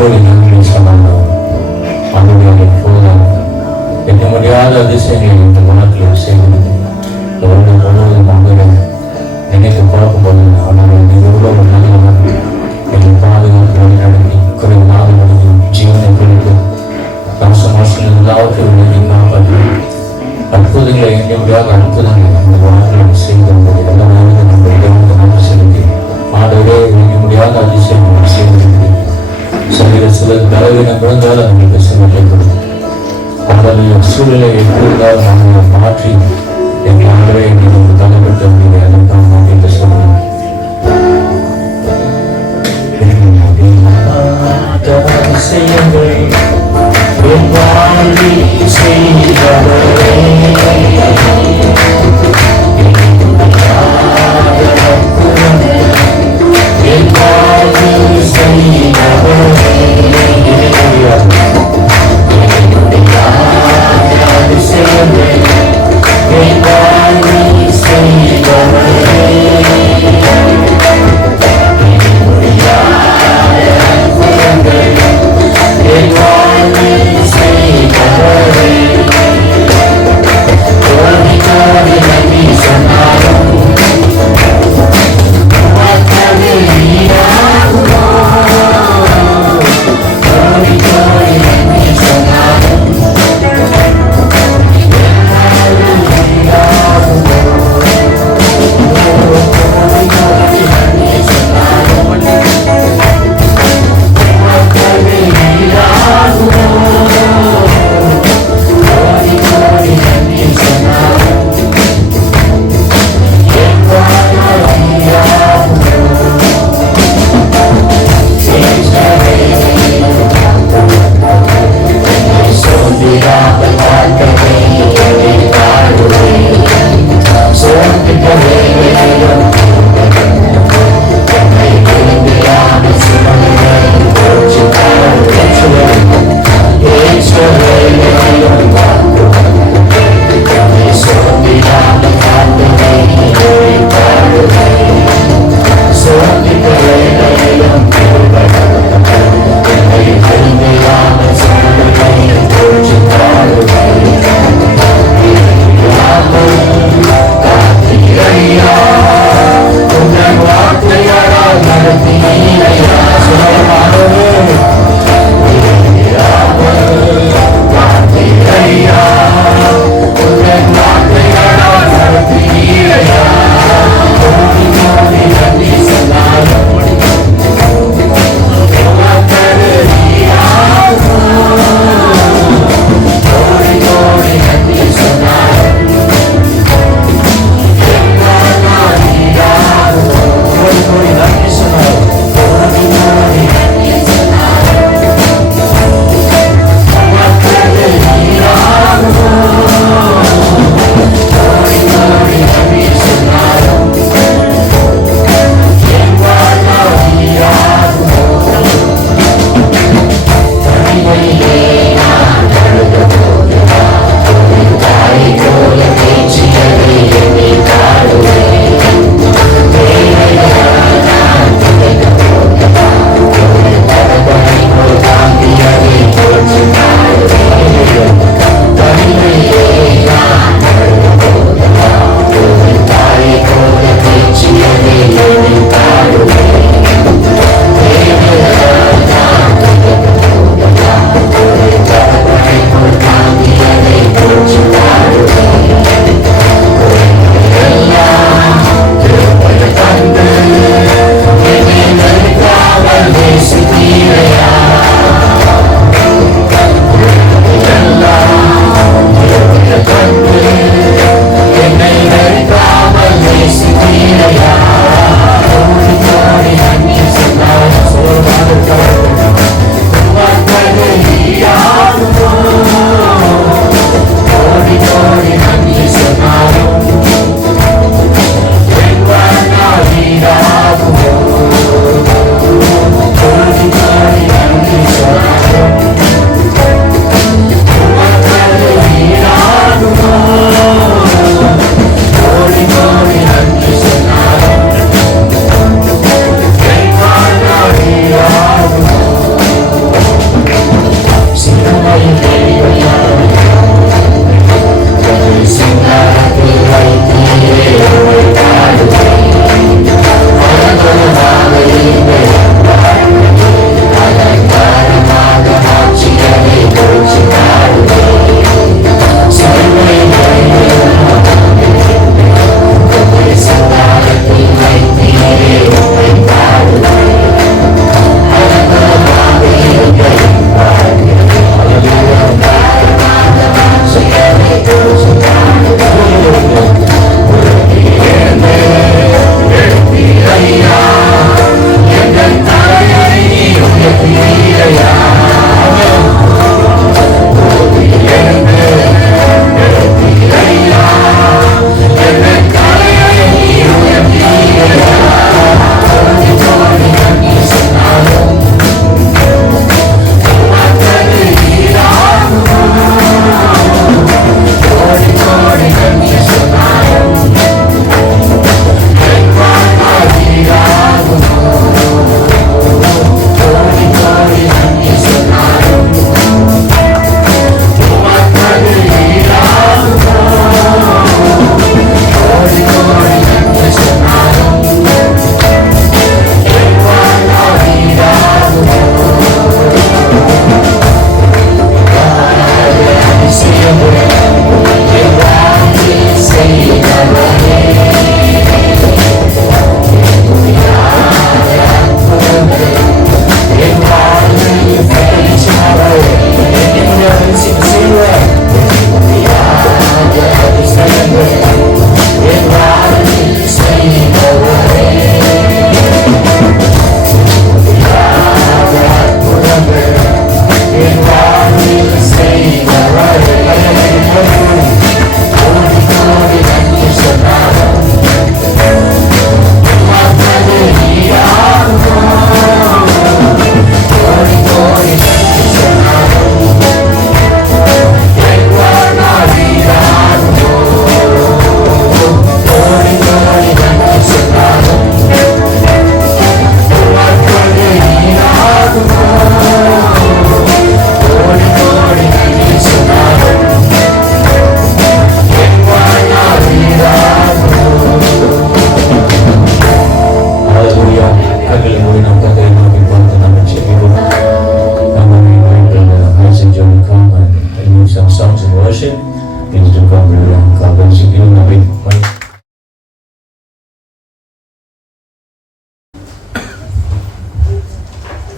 இப்போது நன்றி சொன்னாங்க. அவருடைய போதும் எண்ண முடியாத அதிசயங்களை இந்த வாழ்க்கையில் செய்கிறது. வருடம் முழுவதும் அவரை நினைத்து பார்க்கும்போது அவர்கள் எவ்வளவு நல்லவர், என்னை பாதுகாப்பு வழி நடத்தி குறைவாக நடத்தி ஜீவனை கொடுத்து மாசம் எல்லாவற்றையும் விலகி காப்பாற்றி அற்புதங்களை எண்ண முடியாத அற்புதங்களை இந்த வாழ்க்கையில் செய்து எல்லா நம்ம இடமும் நன்றி செலுத்தி ஆடவே எண்ண முடியாத அதிசயங்களை செய்திருக்கு. சரீர சில பலவீனம் இருந்தாலும் அவங்களுக்கு சிறப்பை கொடுக்கும். அவருடைய சூழலை எப்படி இருந்தாலும் அவங்களை மாற்றி எங்கள் ஆண்டவரை நீங்கள் தலைப்பட்ட முடிய அதற்காக என்று சொல்லுங்கள்.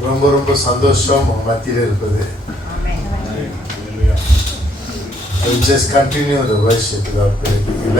ரொம்ப ரொம்ப சந்தோஷம் மத்தியில் இருப்பது. We'll just continue the worship without breaking.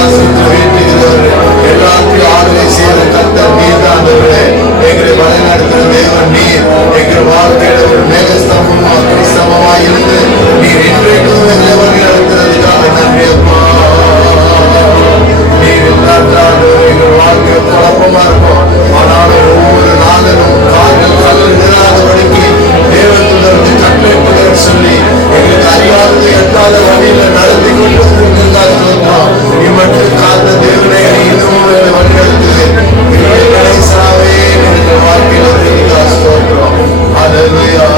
சிங்காசனத்தில் வீட்டுகிறவர் எல்லாத்தையும் ஆளுகை செய்கிற கர்த்தர் நீர் தான் ஆண்டவரே. எங்களை வழிநடத்துகிற தேவன் நீர். எங்கள் வாழ்க்கையில ஒரு மேகஸ்தம்பமா கிறிஸ்தவமா இருந்து நீர் இன்றைக்கும் எங்களை வழிநடத்துறதுக்காக நன்றி அப்பா. நீர் இல்லாட்டாலும் எங்கள் வாழ்க்கை குழப்பமா இருக்கும். ஆனாலும் ஒவ்வொரு நாளிலும் கால்கள் கல்லுகிறாதபடிக்கு தேவத்திலிருந்து கட்டளைப்பட சொல்லி எங்களுக்கு அறியாதது எட்டாத வழியில நடத்தி கொண்டு வந்திருக்கிறார். நீ மட்டும் காத்த தேவனை இன்னும் எங்களை வழிநடத்துது. கணேசாவே எங்கள் வாழ்க்கையில ஸ்தோத்திரம். ஹல்லேலூயா.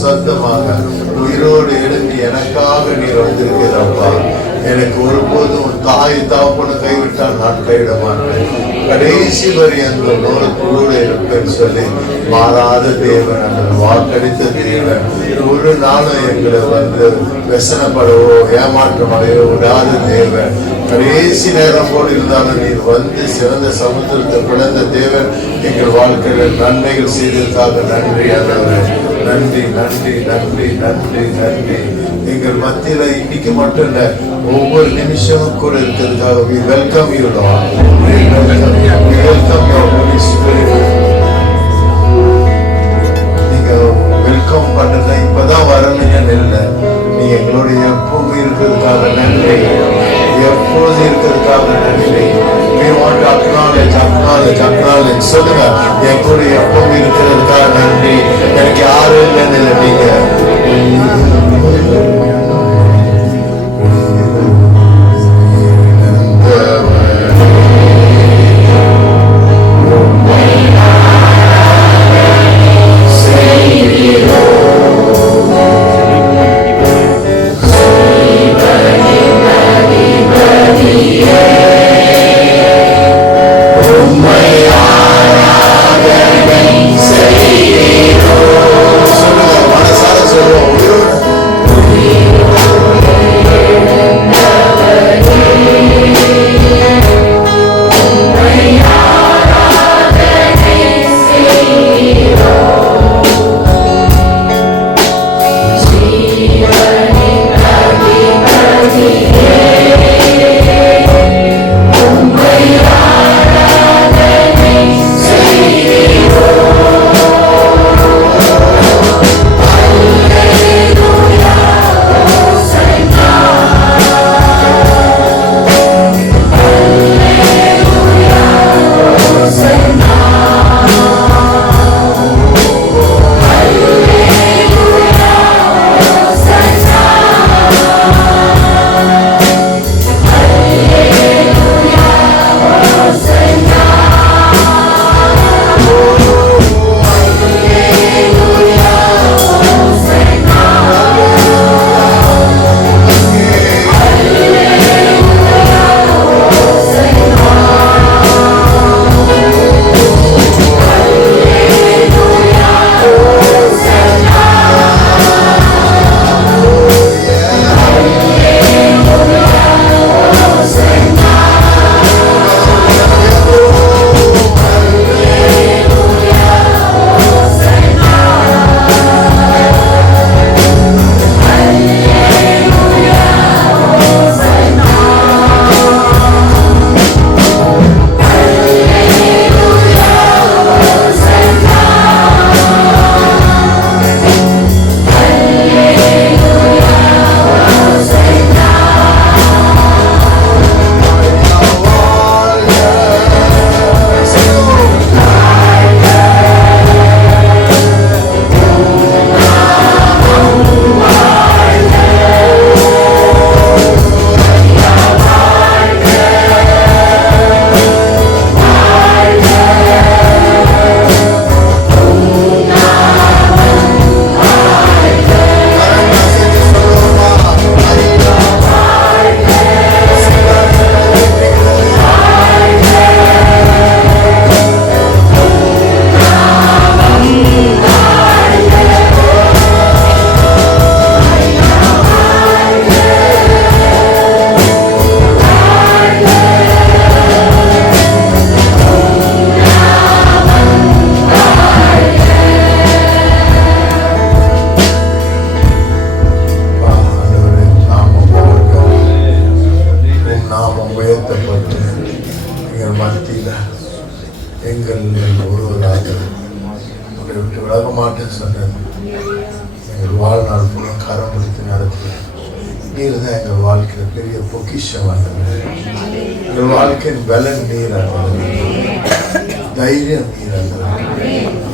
சொந்தமாக உயிரோடு எழுந்து எனக்காக நீர் வந்திருக்கிறப்பா. எனக்கு ஒருபோதும் தாய் தாப்பனு கைவிட்டால் நான் கைவிட மாட்டேன். கடைசி வரை அந்த நோக்கோடு இருப்பேன்னு சொல்லி மாறாத தேவன், அந்த வாக்களித்த தேவன், ஒரு நாளும் எங்களை வந்து व्यसनப்படவோ ஏமாற்றமடையோ விடாத தேவன். தேவன். கடைசி நேரம் போல் இருந்தாலும் நீர் வந்து சிறந்த சமுத்திரத்தை பிளந்த தேவன். எங்கள் வாழ்க்கையில் நன்மைகள் செய்ததற்காக நன்றி ஆண்டவரே. நன்றி நன்றி நன்றி நன்றி நன்றி. எங்கள் மத்தியில இன்னைக்கு மட்டும் இல்ல, ஒவ்வொரு நிமிஷமும் கூட இருக்கிறதுக்காக we welcome you Lord. We welcome your Holy Spirit. நீங்க வெல்கம் பண்றத இப்பதான் வரணுங்கன்னு இல்லை, நீங்க எங்களோட எப்பவும் இருக்கிறதுக்காக நன்றி, எப்போது இருக்கிறதுக்காக நன்றி. We want to acknowledge, acknowledge, acknowledge. சொல்லுங்க, என் கூட எப்பவும் இருக்கிறதுக்காக நன்றி. எனக்கு யாரும் இல்லைன்னு இல்லை, நீங்க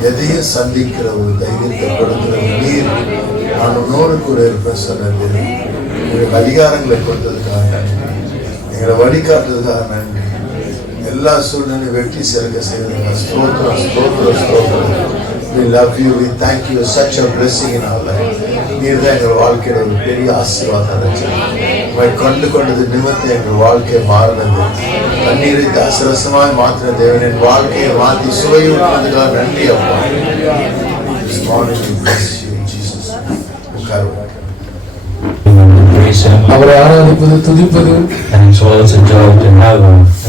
எதையும் சந்திக்கிற ஒரு தைரியத்தை கொடுக்கிற நீர். நான் உன்னோடு கூட இருப்பேன் சொன்னது. எங்களுக்கு அதிகாரங்களை கொடுத்ததுக்காக நன்றி, எங்களை வழிகாட்டுறதுக்காக நன்றி. எல்லா சூழ்நிலையும் வெற்றி சிறக்க செய்வதற்காக ஸ்தோத்திரம் ஸ்தோத்திரம் ஸ்தோத்திரம். We love you, we thank you, such a blessing in our life. நீர் தான் எங்கள் வாழ்க்கையோட ஒரு பெரிய ஆசீர்வாதம் உங்களை கொண்டு கொண்டது நிமித்தம் எங்கள் வாழ்க்கை மாறினது. தண்ணீரை அசரசமாய் மாற்றின தேவன் என் வாழ்க்கையை மாற்றி சுவையூட்டினதுக்காக நன்றி அப்பா. This morning we bless you in Jesus. praise Him. அவரை ஆராதிப்பது துதிப்பது. And it's also a joy to have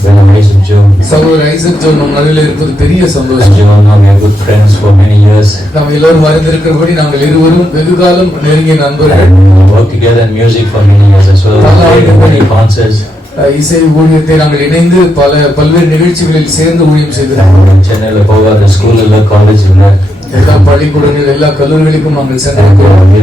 Brother Isaac Joe. சகோதரர் ஐசக் ஜோ நம் நடுவில் இருப்பது பெரிய As சந்தோஷம். you all know, we are good friends for many years. நாம் எல்லோரும் அறிந்திருக்கிறபடி நாங்கள் இருவரும் வெகு காலம் நெருங்கிய நண்பர்கள். And we worked together in music for many years as well. We played many concerts. இசை ஊழியத்தை நாங்கள் இணைந்து பல்வேறு நிகழ்ச்சிகளில் சேர்ந்து ஊழியம் செய்திருக்கிறோம். And in Chennai, Pova, the school, the college, எல்லா பள்ளிக்கூடங்கள் எல்லா கல்லூரிகளுக்கும் நாங்கள் சென்றிருக்கிறோம். we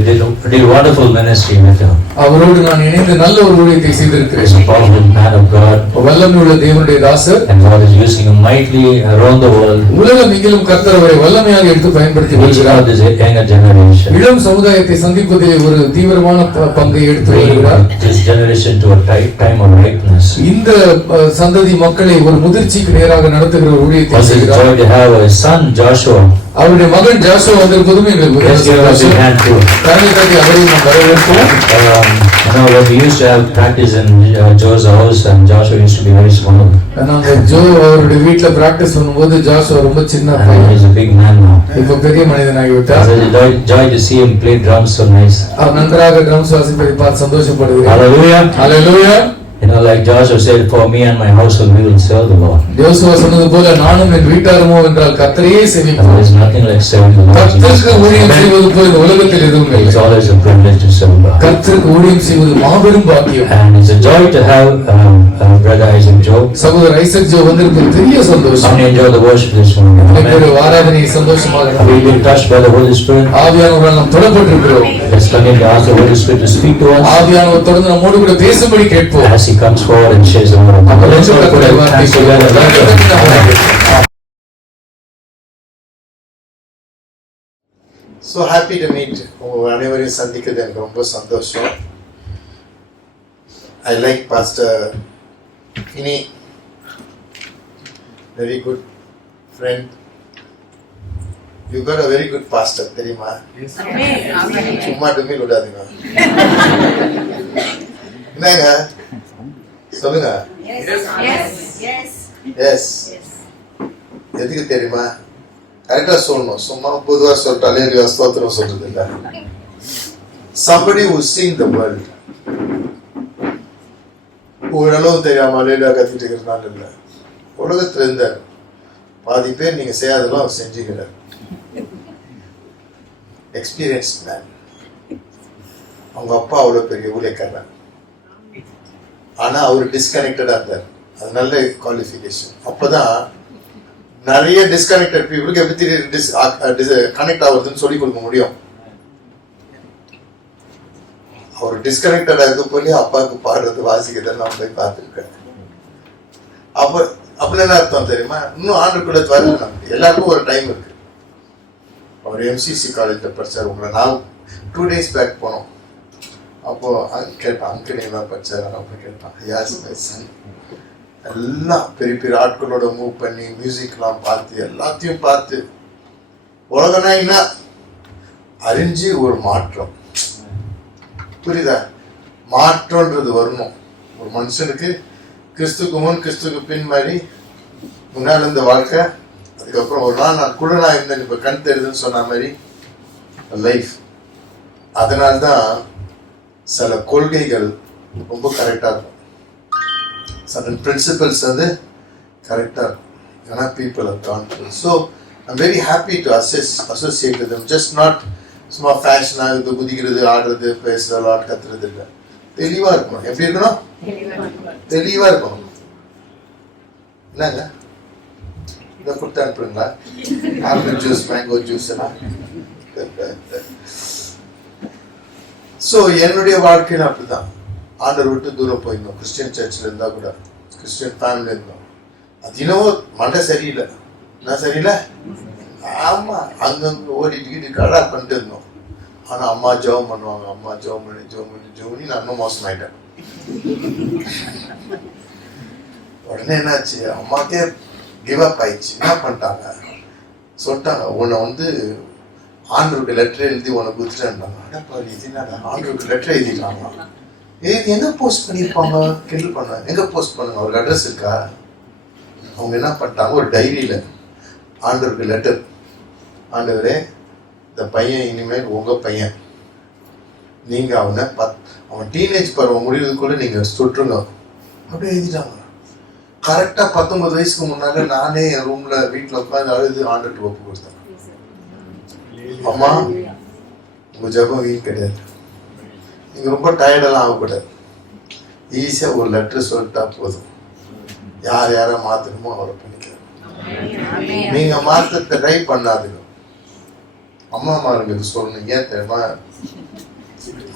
did wonderful ministry with him. அவரோடு நான் இணைந்து நல்ல ஒரு ஊழியத்தை He's செய்திருக்கிறேன். a powerful man of God. வல்லமையுள்ள தேவனுடைய தாசர். And God is using him mightily around the world. உலகம் எங்கிலும் கர்த்தர் அவரை வல்லமையாக எடுத்து பயன்படுத்தி Reaching வருகிறார். out this younger generation. இளம் சமுதாயத்தை சந்திப்பதிலே ஒரு தீவிரமான பங்கை எடுத்து வருகிறார். Bringing this generation to a time of ripeness. இந்த சந்ததி மக்களை ஒரு முதிர்ச்சிக்கு நேராக நடத்துகிற ஒரு ஊழியத்தை Also, it's a செய்கிறார். joy to have a son, Joshua. அவருடைய மகன் ஜாஷுவா வந்திருப்பதும் எங்களுக்கு Let's give us a hand too. தாண்டி அவரையும் நாம் வரவேற்போம். When we used to have practice in Joe's house, and Joshua used to be very small. நாங்க Joe அவருடைய வீட்டுல பிராக்டிஸ் பண்ணும்போது ஜாஷுவா ரொம்ப சின்ன And பையன். he's a big man now. இப்ப பெரிய மனிதனாகி விட்டார். It's a joy to see him play drums so nice. அவர் நன்றாக ட்ரம்ஸ் வாசிப்பதை பார்த்து சந்தோஷப்படுகிறார். Hallelujah. Hallelujah. You know, like Joshua said, for me and my household, we will serve the Lord. யோசுவா சொன்னது போல நானும் என் வீட்டாருமோ என்றால் கர்த்தரையே And சேவிப்போம். there is nothing like serving the Lord Jesus கர்த்தருக்கு ஊழியம் Christ. செய்வது போல இந்த உலகத்தில் எதுவும் It's இல்லை. always a privilege to serve God. கர்த்தருக்கு ஊழியம் செய்வது மாபெரும் பாக்கியம். And it's a joy to have Brother Isaac Joe. சகோதரர் ஐசக் ஜோ வந்திருப்பது பெரிய How சந்தோஷம். many enjoy the worship this morning? இன்னைக்கு Amen. ஆராதனை சந்தோஷமாக Have we been touched by the Holy Spirit? ஆவியானவரால் நாம் தொடப்பட்டிருக்கிறோம். Let's continue to ask the Holy Spirit to speak to us ஆவியானவர் தொடர்ந்து நம்மோடு கூட பேசும்படி கேட்போம். as He comes forward and shares the word of God. Let's all put our hands together. So happy to meet உங்க அனைவரையும் சந்திக்கிறது எனக்கு ரொம்ப சந்தோஷம். I like Pastor Fini, very good friend. You got a very good pastor, தெரியுமா? சும்மா டுமில் விடாதீங்க. என்னங்க சொல்லுங்க. எஸ் எதுக்கு தெரியுமா? கரெக்டா சொல்லணும். சும்மா பொதுவா சொல்லிட்டாலே ஸ்தோத்திரம் சொல்றது இல்ல. Somebody who seen the world. ஓரளவு தெரியாம அலையில கத்திட்டு இருக்கிறதுனால இல்ல. உலகத்துல இருந்த பாதி பேர் நீங்க செய்யாதெல்லாம் அவர் செஞ்சுக்கிறார். Experience man. அவங்க அப்பா அவ்வளவு பெரிய ஊழியக்காரர். ஆனா அவர் டிஸ்கனெக்டடா இருந்தார். அது நல்ல குவாலிஃபிகேஷன். அப்பதான் நிறைய டிஸ்கனெக்டட் பீப்புளுக்கு எப்படி கனெக்ட் ஆகுறதுன்னு சொல்லி கொடுக்க முடியும். அவர் டிஸ்கனெக்டடா இருக்க போய் அப்பாவுக்கு பாடுறது வாசிக்கிறத நான் போய் பார்த்துருக்கேன். அப்ப என்ன அர்த்தம் தெரியுமா? இன்னும் ஆண்டுக்குள்ள வரல. எல்லாருக்கும் ஒரு டைம் இருக்கு. அவர் எம்சிசி காலேஜ்ல படிச்சார். உங்களை நான் 2 days பேக் போனோம். அப்போ கேட்டான், அங்கிள் என்ன படிச்சாரு அப்ப கேட்டான். யாஸ் மை சன். எல்லாம் பெரிய பெரிய ஆட்களோட மூவ் பண்ணி மியூசிக்லாம் பார்த்து எல்லாத்தையும் பார்த்து உலகனா என்ன அறிஞ்சு ஒரு மாற்றம். புரியுதா? மாற்றம்ன்றது வரணும் ஒரு மனுஷனுக்கு. கிறிஸ்துக்கு முன் கிறிஸ்துக்கு பின் மாதிரி முன்னால் இருந்த வாழ்க்கை. அதுக்கப்புறம் ஒரு நாள் நான் குழனா இருந்தேன், இப்ப கண் தெரியுதுன்னு சொன்ன மாதிரி லைஃப். அதனால்தான் சில கொள்கைகள் ரொம்ப கரெக்டா இருக்கும். certain principles வந்து கரெக்டா இருக்கும். ஏன்னா people have gone through. So I'm very happy to associate with them. Just not சும்மா ஃபேஷன் ஆகுது, குதிக்கிறது, ஆடுறது, பேசுறது, ஆட் கத்துறது இல்லை. தெளிவா இருக்கணும். எப்படி இருக்கணும்? தெளிவா இருக்கணும். என்னங்க இதை கொடுத்து அனுப்புறீங்களா? ஆப்பிள் ஜூஸ், மேங்கோ ஜூஸ் எல்லாம். ஸோ என்னுடைய வாழ்க்கையில் அப்படிதான். ஆண்டர் விட்டு தூரம் போயிருந்தோம். கிறிஸ்டியன் சர்ச்சில் இருந்தா கூட, கிறிஸ்டியன் ஃபேமிலி இருந்தோம். அது இன்னமும் மண்டை சரியில்லை. என்ன சரியில்லை? ஆமா, அங்கங்க ஓடிட்டு கடா பண்ணிட்டு இருந்தோம். ஆனா அம்மா ஜெபம் பண்ணுவாங்க. அம்மா ஜெபம் பண்ணி நான் இன்னும் மோசமாயிட்டேன். உடனே என்னாச்சு, அம்மாக்கே கிவ் அப் ஆயிடுச்சு. என்ன பண்ணிட்டாங்க, சொல்லிட்டாங்க, உன்னை வந்து ஆண்டருக்கு லெட்டர் எழுதி உனக்கு குத்துட்டேன்டாங்க. அடப்பாடி, இது என்னடா ஆண்டருக்கு லெட்டர் எழுதிட்டாங்க. எங்க போஸ்ட் பண்ணிருப்பாங்க? கிண்டல் பண்ண. எங்க போஸ்ட் பண்ணுங்க, அவருக்கு அட்ரஸ் இருக்கா? அவங்க என்ன பண்ணிட்டாங்க, ஒரு டைரியில ஆண்டவருக்கு லெட்டர். ஆண்டவரே, இந்த பையன் இனிமேல் உங்க பையன், நீங்க அவன் டீனேஜ் பருவம் முடிவுக்குள்ள நீங்க சுற்றுங்க. அப்படியே எழுதிட்டாங்க. கரெக்டா 19 வயசுக்கு முன்னால நானே என் ரூம்ல வீட்டுல உட்காந்து அழுது ஆண்டுட்டு ஒப்பு கொடுத்தேன். அம்மா, உங்க ஜபம் வீண் கிடையாது. நீங்க ரொம்ப டயர்டெல்லாம் ஆகக்கூடாது. ஈஸியா ஒரு லெட்டர் சொல்லிட்டா போதும். யார் யாரை மாத்தணுமோ அவரை பண்ணிக்கலாம். நீங்க மாத்த ட்ரை பண்ணாதுங்க. அம்மா மாருக்கு சொல்லணும். ஏன் தெரியுமா?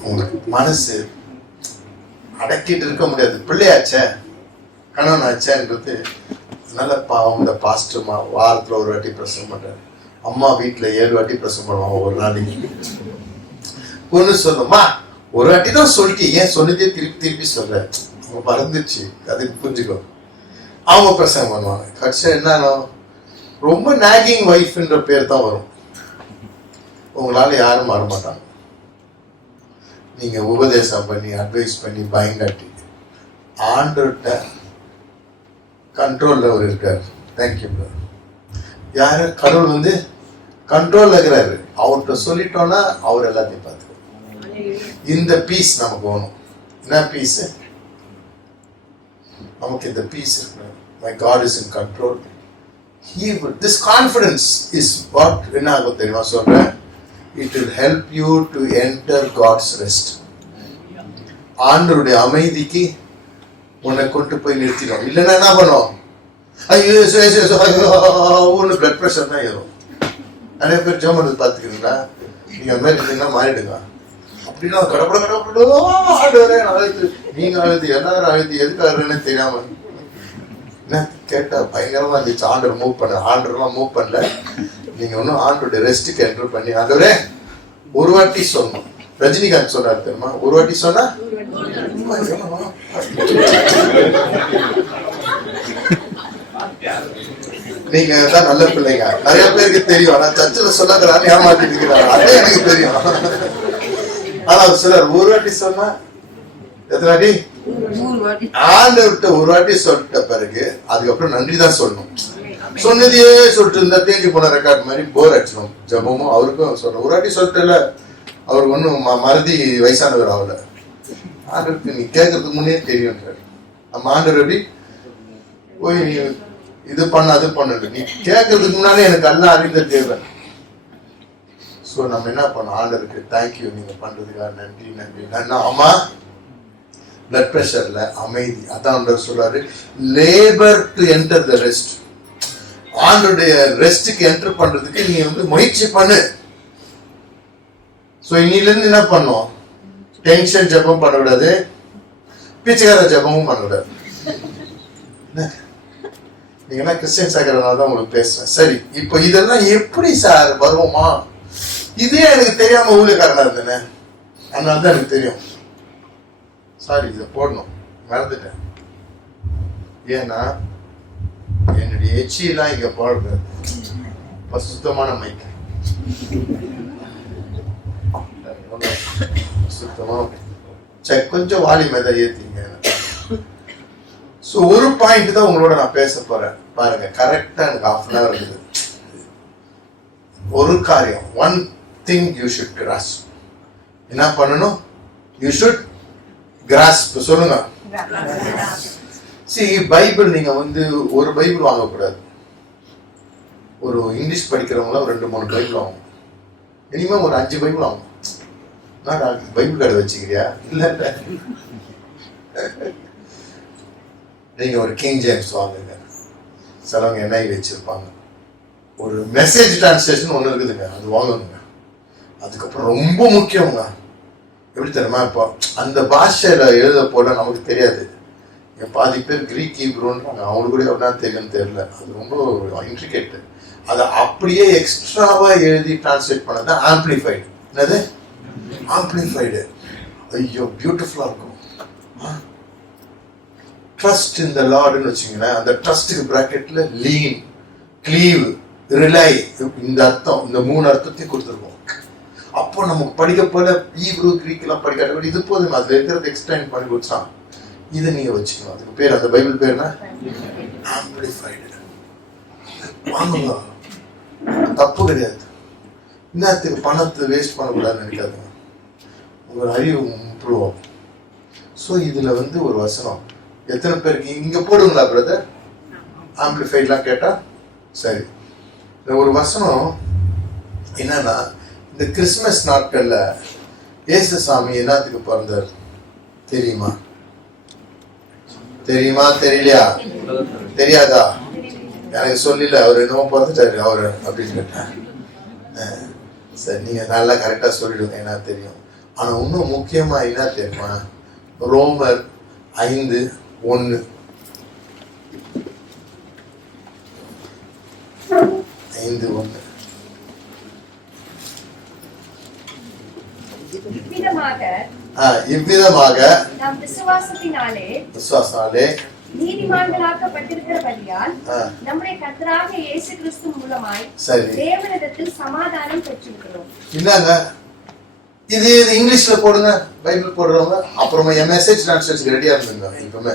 உங்களுக்கு மனசு அடக்கிட்டு இருக்க முடியாது. பிள்ளையாச்சே, கணவன் ஆச்சேன்றது நல்ல பாவம். இந்த பாஸ்டர் வாரத்துல ஒரு வாட்டி பிரசவம் பண்றாரு. அம்மா வீட்டுல 7 வாட்டி பிரசவம் பண்ணுவாங்க ஒரு நாளைக்கு. பொண்ணு சொல்லுமா, ஒரு வாட்டி தான் சொல்லிட்டு ஏன் சொன்னதே திருப்பி திருப்பி சொல்ல, அவங்க பறந்துச்சு, அது புரிஞ்சுக்கோ. அவங்க பிரசவம் பண்ணுவாங்க. கடைசியா என்ன, ரொம்ப நாகிங் வைஃப்ன்ற பேர் தான் வரும். உங்களால யாரும் மாற மாட்டாங்க. நீங்க உபதேசம் பண்ணி அட்வைஸ் பண்ணி பயங்காட்டி ஆண்டர்கிட்ட கண்ட்ரோல்ல அவர் இருக்காரு. தேங்க்யூ. யாரு? கடவுள் கண்ட்ரோல்ல இருக்கிறாரு. அவர்கிட்ட சொல்லிட்டோம்னா அவர் எல்லாத்தையும் பார்த்துக்கோ. இந்த பீஸ் நமக்கு வேணும். என்ன பீஸ்? நமக்கு இந்த பீஸ் இருக்கு. My God is in control. This confidence is what என்ன ஆகும் தெரியுமா சொல்றேன்? It will help you to enter God's rest. ஆண்டவருடைய அமைதிக்கு உன்னை கொண்டு போய் நிறுத்திடும். இல்லைன்னா என்ன பண்ணும்? ஐயோ ஒன்று பிளட் ப்ரெஷர் தான் ஏறும். நிறைய பேர் ஜோமன் பார்த்துக்கிறீங்களா? நீங்க அந்த மாதிரி இருந்தீங்கன்னா மாறிடுங்க. அப்படின்னா கடப்பட ஆண்டவரே அழுது, நீங்க அழுது, எல்லாரும் அழுது, எதுக்கு அழுதுன்னு தெரியாம என்ன கேட்டா பயங்கரமா இருந்துச்சு. ஆண்டவர் மூவ் பண்ண, ஆண்டவர்லாம் மூவ் பண்ணல. நீங்க ஒன்னும் ஆண்டோட ரெஸ்ட்டுக்கு என்டர் பண்ணி ஆண்டவரே ஒரு வாட்டி சொல்லணும். ரஜினிகாந்த் சொன்னார் தெரியுமா? ஒரு வாட்டி சொன்னா நீங்க தான் நல்ல பிள்ளைங்க. நிறைய பேருக்கு தெரியும். ஆனா சர்ச்சில் சொன்னாங்க ஏமாத்திட்டு இருக்கிறாங்க. அதே எனக்கு தெரியும். ஆனா அவர் சொல்றார் ஒரு வாட்டி சொன்னா எத்தனை வாட்டி? ஆண்டவர்கிட்ட ஒரு வாட்டி சொல்லிட்ட பிறகு அதுக்கப்புறம் நன்றி தான் சொல்லணும். சொன்னதையே சொல்லிட்டு இருந்தா தேஞ்சு போன ரெக்கார்ட் மாதிரி போர் அடிச்சிடும். ஜபமும் அவருக்கும் சொல்றேன். ஒரு வாட்டி சொல்லிட்டல, அவருக்கு ஒன்றும் மறதி வயசானவர் ஆகல. ஆண்டவருக்கு நீ கேட்கறதுக்கு முன்னே தெரியும். நம்ம ஆண்டவர் எப்படி போய் நீ இது பண்ண அது பண்ணு, நீ கேட்கறதுக்கு முன்னாலே எனக்கு எல்லாம் அறிந்த தேவை. ஸோ நம்ம என்ன பண்ணோம்? ஆண்டவருக்கு தேங்க்யூ, நீங்க பண்றதுக்காக நன்றி நன்றி. அம்மா பிளட் பிரஷர்ல அமைதி. அதான் சொல்றாரு, labour to enter the rest. ஆண்டோடைய ரெஸ்டுக்கு என்டர் பண்றதுக்கு நீ முயற்சி பண்ணு. சோ இன்னில இருந்து என்ன பண்ணும்? டென்ஷன் ஜபம் பண்ணக்கூடாது, பிச்சைக்கார ஜபமும் பண்ணக்கூடாது. நீங்க எல்லாம் கிறிஸ்டியன்ஸ் ஆகிறதுனால தான் உங்களுக்கு பேசுறேன். சரி, இப்போ இதெல்லாம் எப்படி சார் வருவோமா? இதே எனக்கு தெரியாம ஊழியக்காரனா இருந்தேனே, அதனால தான் எனக்கு தெரியும். சாரி, இதை போடணும் மறந்துட்டேன். ஏன்னா என்னுடைய எச்சியெல்லாம் இங்க போடுறது சுத்தமான மைக், சுத்தமா கொஞ்சம் வால்யூம் ஏதாவது ஏத்தீங்க. ஸோ ஒரு பாயிண்ட் தான் உங்களோட நான் பேச போறேன். பாருங்க, கரெக்டா எனக்கு 1/2 hour இருக்குது. ஒரு காரியம், one thing you should grass. என்ன பண்ணணும்? You should grass. சொல்லுங்க. See, பைபிள் நீங்க ஒரு பைபிள் வாங்கக்கூடாது. ஒரு இங்கிலீஷ் படிக்கிறவங்கள 2-3 பைபிள் வாங்கணும். மினிமம் ஒரு 5 பைபிள் வாங்கணும். நான் பைபிள் கடை வச்சுக்கிறியா? இல்ல நீங்க ஒரு கிங் ஜேம்ஸ் வாங்குங்க. சிலவங்க NIV வச்சிருப்பாங்க. ஒரு மெசேஜ் டிரான்ஸ்லேஷன் ஒண்ணு இருக்குதுங்க, அது வாங்கணுங்க. அதுக்கப்புறம் ரொம்ப முக்கியங்க, எப்படி தெரியுமா? இப்போ அந்த பாஷையில எழுத போல நமக்கு தெரியாது. பாதி பேர் கிரீக் ஹீப்ரூன்றாங்க, அவங்களுக்கு கூட எவ்வளோ தெரியும்னு தெரியல. அது ரொம்ப இன்ட்ரிகேட். அதை அப்படியே எக்ஸ்ட்ராவா எழுதி டிரான்ஸ்லேட் பண்ணது ஆம்பிளிஃபைடு. என்னது ஆம்பிளிஃபைடு? ஐயோ, பியூட்டிஃபுல்லா இருக்கும். ட்ரஸ்ட் இன் த லார்ட்னு வச்சுங்களேன். அந்த ட்ரஸ்ட்டுக்கு பிராக்கெட்ல லீன், கிளீவ், ரிலை, இந்த அர்த்தம், இந்த 3 அர்த்தத்தையும் கொடுத்துருக்கோம். அப்போ நமக்கு படிக்க போல ஹீப்ரூ கிரீக் எல்லாம் படிக்காத இது போதும், அதுல இருக்கிறது எக்ஸ்டெண்ட் பண்ணி கொடுத்தான். இதை நீங்க வச்சுக்கணும். அதுக்கு பேர், அந்த பைபிள் பேர் என்ன? ஆம்பிளிஃபைடு. வாங்குங்க, தப்பு கிடையாது. இன்னத்துக்கு பணத்தை வேஸ்ட் பண்ணக்கூடாதுன்னு நினைக்காதுங்க. உங்கள் அறிவு இம்ப்ரூவ் ஆகும். ஸோ இதில் வந்து ஒரு வசனம் எத்தனை பேருக்கு இங்கே போடுங்களா பிரதர்? ஆம்பிளிஃபைட்லாம் கேட்டால் சரி. இந்த ஒரு வசனம் என்னன்னா, இந்த கிறிஸ்மஸ் நாட்களில் இயேசுசாமி என்னத்துக்கு பிறந்தார் தெரியுமா? தெரியுமா தெரியலையா? தெரியாதா? எனக்கு சொல்லல, அவர் என்னமோ பிறந்துட்டாரு அவரு அப்படின்னு கேட்டேன். சரி, நீங்க நல்லா கரெக்டா சொல்லிடுங்க என்ன தெரியும். ஆனா இன்னும் முக்கியமா என்ன தெரியுமா? ரோமர் 5:1 5:1 இவ்விதமாக நாம் விசுவாசத்தினாலே நீதிமான்களாக்கப்பட்டிருக்கிறபடியால் நம்முடைய கர்த்தராக இயேசு கிறிஸ்து மூலமாய் தேவனிடத்தில் சமாதானம் பெற்றிருக்கிறோம். என்னங்க இது இங்கிலீஷ்ல போடுங்க, பைபிள் போடுறவங்க. அப்புறமா என் மெசேஜ் டிரான்ஸ்லேஷன் ரெடியா இருந்துங்க. இப்பவுமே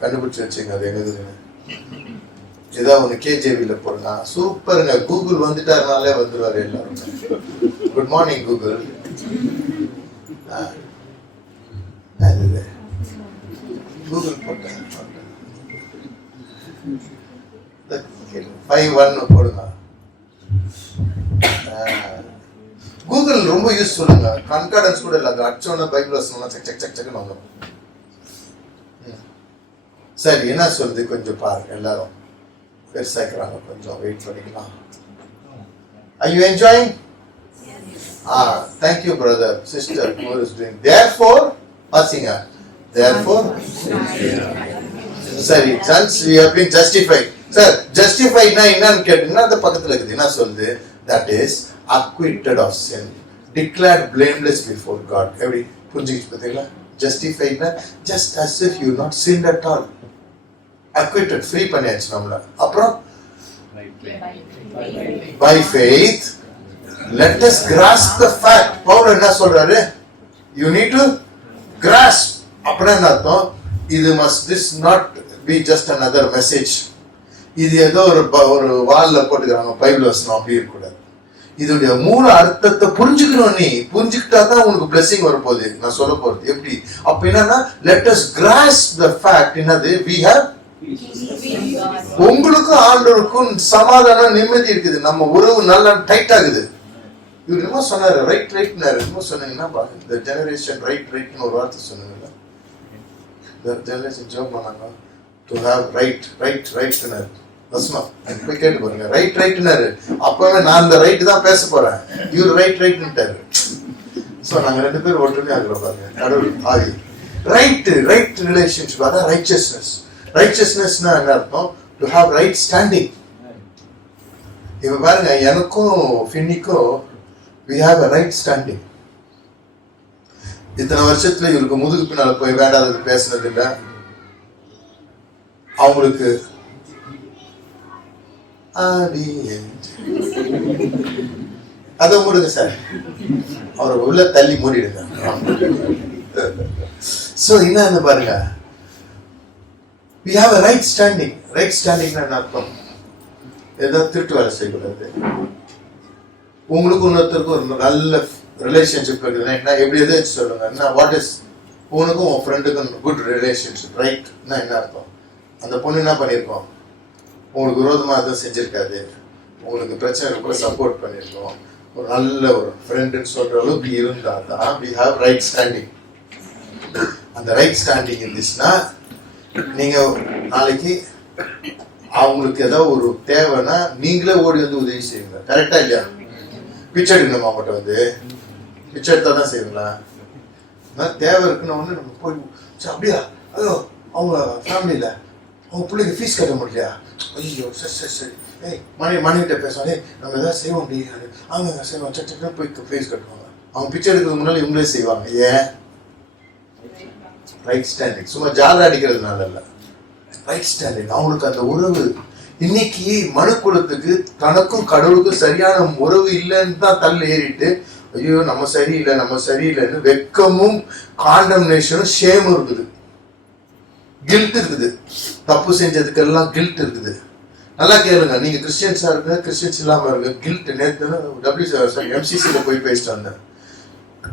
கண்டுபிடிச்சு வச்சுங்க அது எங்க ஏதாவது ஒன்று கேஜேவியில் போடுங்க. சூப்பருங்க. கூகுள் வந்துட்டாருனாலே வந்துடுவாரு எல்லாரும். Good morning Google. கூகுள் போட்டேன் 5:1 போடுங்க. கூகுள் ரொம்ப யூஸ்ஃபுல்லுங்க. கன்கார்டன்ஸ் கூட இல்லை, அடிச்சோன்னா பைபிள் வசனம் செக் செக் செக் செக்னு வந்துடும். சரி, என்ன சொல்லுது கொஞ்சம் பாருங்க. எல்லாரும் பெருசாக்கிறாங்க, கொஞ்சம் வெயிட் பண்ணிக்கலாம். Are you enjoying? Thank you brother, sister who is doing. Therefore, வாசிங்க. Therefore, சரி, since we have been justified. Sir, justified னா என்னன்னு கேட்டீங்கன்னா அந்த பக்கத்துல இருக்குது. என்ன சொல்லுது? That is acquitted of sin, declared blameless before God. எப்படி புரிஞ்சுக்கிச்சு பார்த்தீங்களா? Justified னா just as if you not sinned at all. Acquitted, free பண்ணியாச்சு நம்மள. அப்புறம் by faith let us grasp the fact. Pavul என்ன சொல்றாரு? You need to grasp. அப்படின்னா என்ன அர்த்தம்? இது this not be just another message. இது ஏதோ ஒரு வால்ல போட்டுக்கிறாங்க பைபிள் வசனம் அப்படி இருக்கக்கூடாது. இதோடைய மூல அர்த்தத்தை புரிஞ்சுக்கணும். நீ புரிஞ்சுக்கிட்டா தான் உனக்கு பிளெஸிங் வரப்போகுது. நான் சொல்ல போறது எப்படி அப்ப என்னன்னா, let us grasp the fact. என்னது? we have, உங்களுக்கும் ஆண்டவருக்கும் சமாதானம், நிம்மதி இருக்குது. நம்ம உறவு நல்லா டைட் ஆகுது. இவர் என்னமோ சொன்னாரு, ரைட் ரைட்னாரு. என்னமோ சொன்னீங்கன்னா இந்த ஜெனரேஷன் ரைட்னு ஒரு வார்த்தை சொன்னீங்கல்ல, இந்த ஜெனரேஷன் ஜோப் பண்ணாங்க டு ஹேவ் ரைட்னாரு. வசனம் போய் கேட்டு பாருங்க. ரைட்னாரு. அப்பவே நான் இந்த ரைட்டு தான் பேச போறேன், இவர் ரைட்னுட்டாரு. ஸோ நாங்க 2 பேரும் ஒற்றுமையா இருக்கிறோம் பாருங்க. கடவுள் ஆவி ரைட் ரிலேஷன்ஷிப். அதான் ரைச்சஸ்னஸ்னா என்ன அர்த்தம்? To have right standing. இப்ப பாருங்க, எனக்கும் ஃபின்னிக்கும் we have a right standing. இத்தனை வருஷத்துல இவருக்கு முதுகு பின்னால போய் வேண்டாதது பேசினது இல்லை. அவங்களுக்கு அதை மூடுங்க சார், அவரை உள்ள தள்ளி மூடிடுங்க. சோ என்ன பாருங்க, we have a right standing. Right standing என்ன அர்த்தம்? ஏதாவது திருட்டு வேலை செய்யக்கூடாது. உங்களுக்கு இன்னொருத்தருக்கும் ஒரு நல்ல ரிலேஷன்ஷிப் இருக்குதுன்னா என்ன, எப்படி எதாச்சும் சொல்லுங்க. என்ன வாட் இஸ் உனக்கும் உன் ஃப்ரெண்டுக்கும் குட் ரிலேஷன்ஷிப் ரைட்னா என்ன அர்த்தம்? அந்த பொண்ணு என்ன பண்ணியிருக்கோம்? உங்களுக்கு விரோதமாக எதுவும் செஞ்சிருக்காது, உங்களுக்கு பிரச்சனை கூட சப்போர்ட் பண்ணியிருக்கோம், ஒரு நல்ல ஒரு ஃப்ரெண்டுன்னு சொல்ற அளவுக்கு இருந்தால் தான் we have ரைட் ஸ்டாண்டிங். அந்த ரைட் ஸ்டாண்டிங் இருந்துச்சுன்னா நீங்க நாளைக்கு அவங்களுக்கு ஏதாவது ஒரு தேவைன்னா நீங்களே ஓடி வந்து உதவி செய்வீங்க. கரெக்டா இல்லையா? பிச்சை எடுக்கணுமா? அவங்ககிட்ட வந்து பிச்சை எடுத்தா தான் செய்வீங்களா? தேவை இருக்குன்னு ஒன்று நம்ம போய் அப்படியா, ஐயோ அவங்க ஃபேமிலியில் அவங்க பிள்ளைக்கு ஃபீஸ் கட்ட முடியலையா, ஐயோ சரி ஏய் மனைவிட்ட பேசுவாங்க, நம்ம எதாவது செய்ய முடியாது, அவங்க செய்வாங்க, சட்டுன்னு போய் ஃபீஸ் கட்டுவாங்க. அவங்க பிச்சை எடுக்கிறதுக்கு முன்னாடி இவங்களே செய்வாங்க. ஏன்? Right standing. சும்மா ஜாலியாக அடிக்கிறதுனால இல்லை, ரைட் ஸ்டாண்டிங். அவங்களுக்கு அந்த உறவு. இன்னைக்கு மனுக்குலத்துக்கு தனக்கும் கடவுளுக்கும் சரியான உறவு இல்லைன்னு தான் தள்ளி ஏறிட்டு, ஐயோ நம்ம சரியில்லைன்னு வெக்கமும் காண்டம்னேஷனும் ஷேமும் இருக்குது, கில்ட் இருக்குது. தப்பு செஞ்சதுக்கெல்லாம் கில்ட் இருக்குது. நல்லா கேளுங்க, நீங்க கிறிஸ்டியன்ஸா இருங்க, கிறிஸ்டியன்ஸ் இல்லாம இருங்க, கில்ட். நேற்று எம்சிசியில போய் பேசிட்டு வந்தேன்.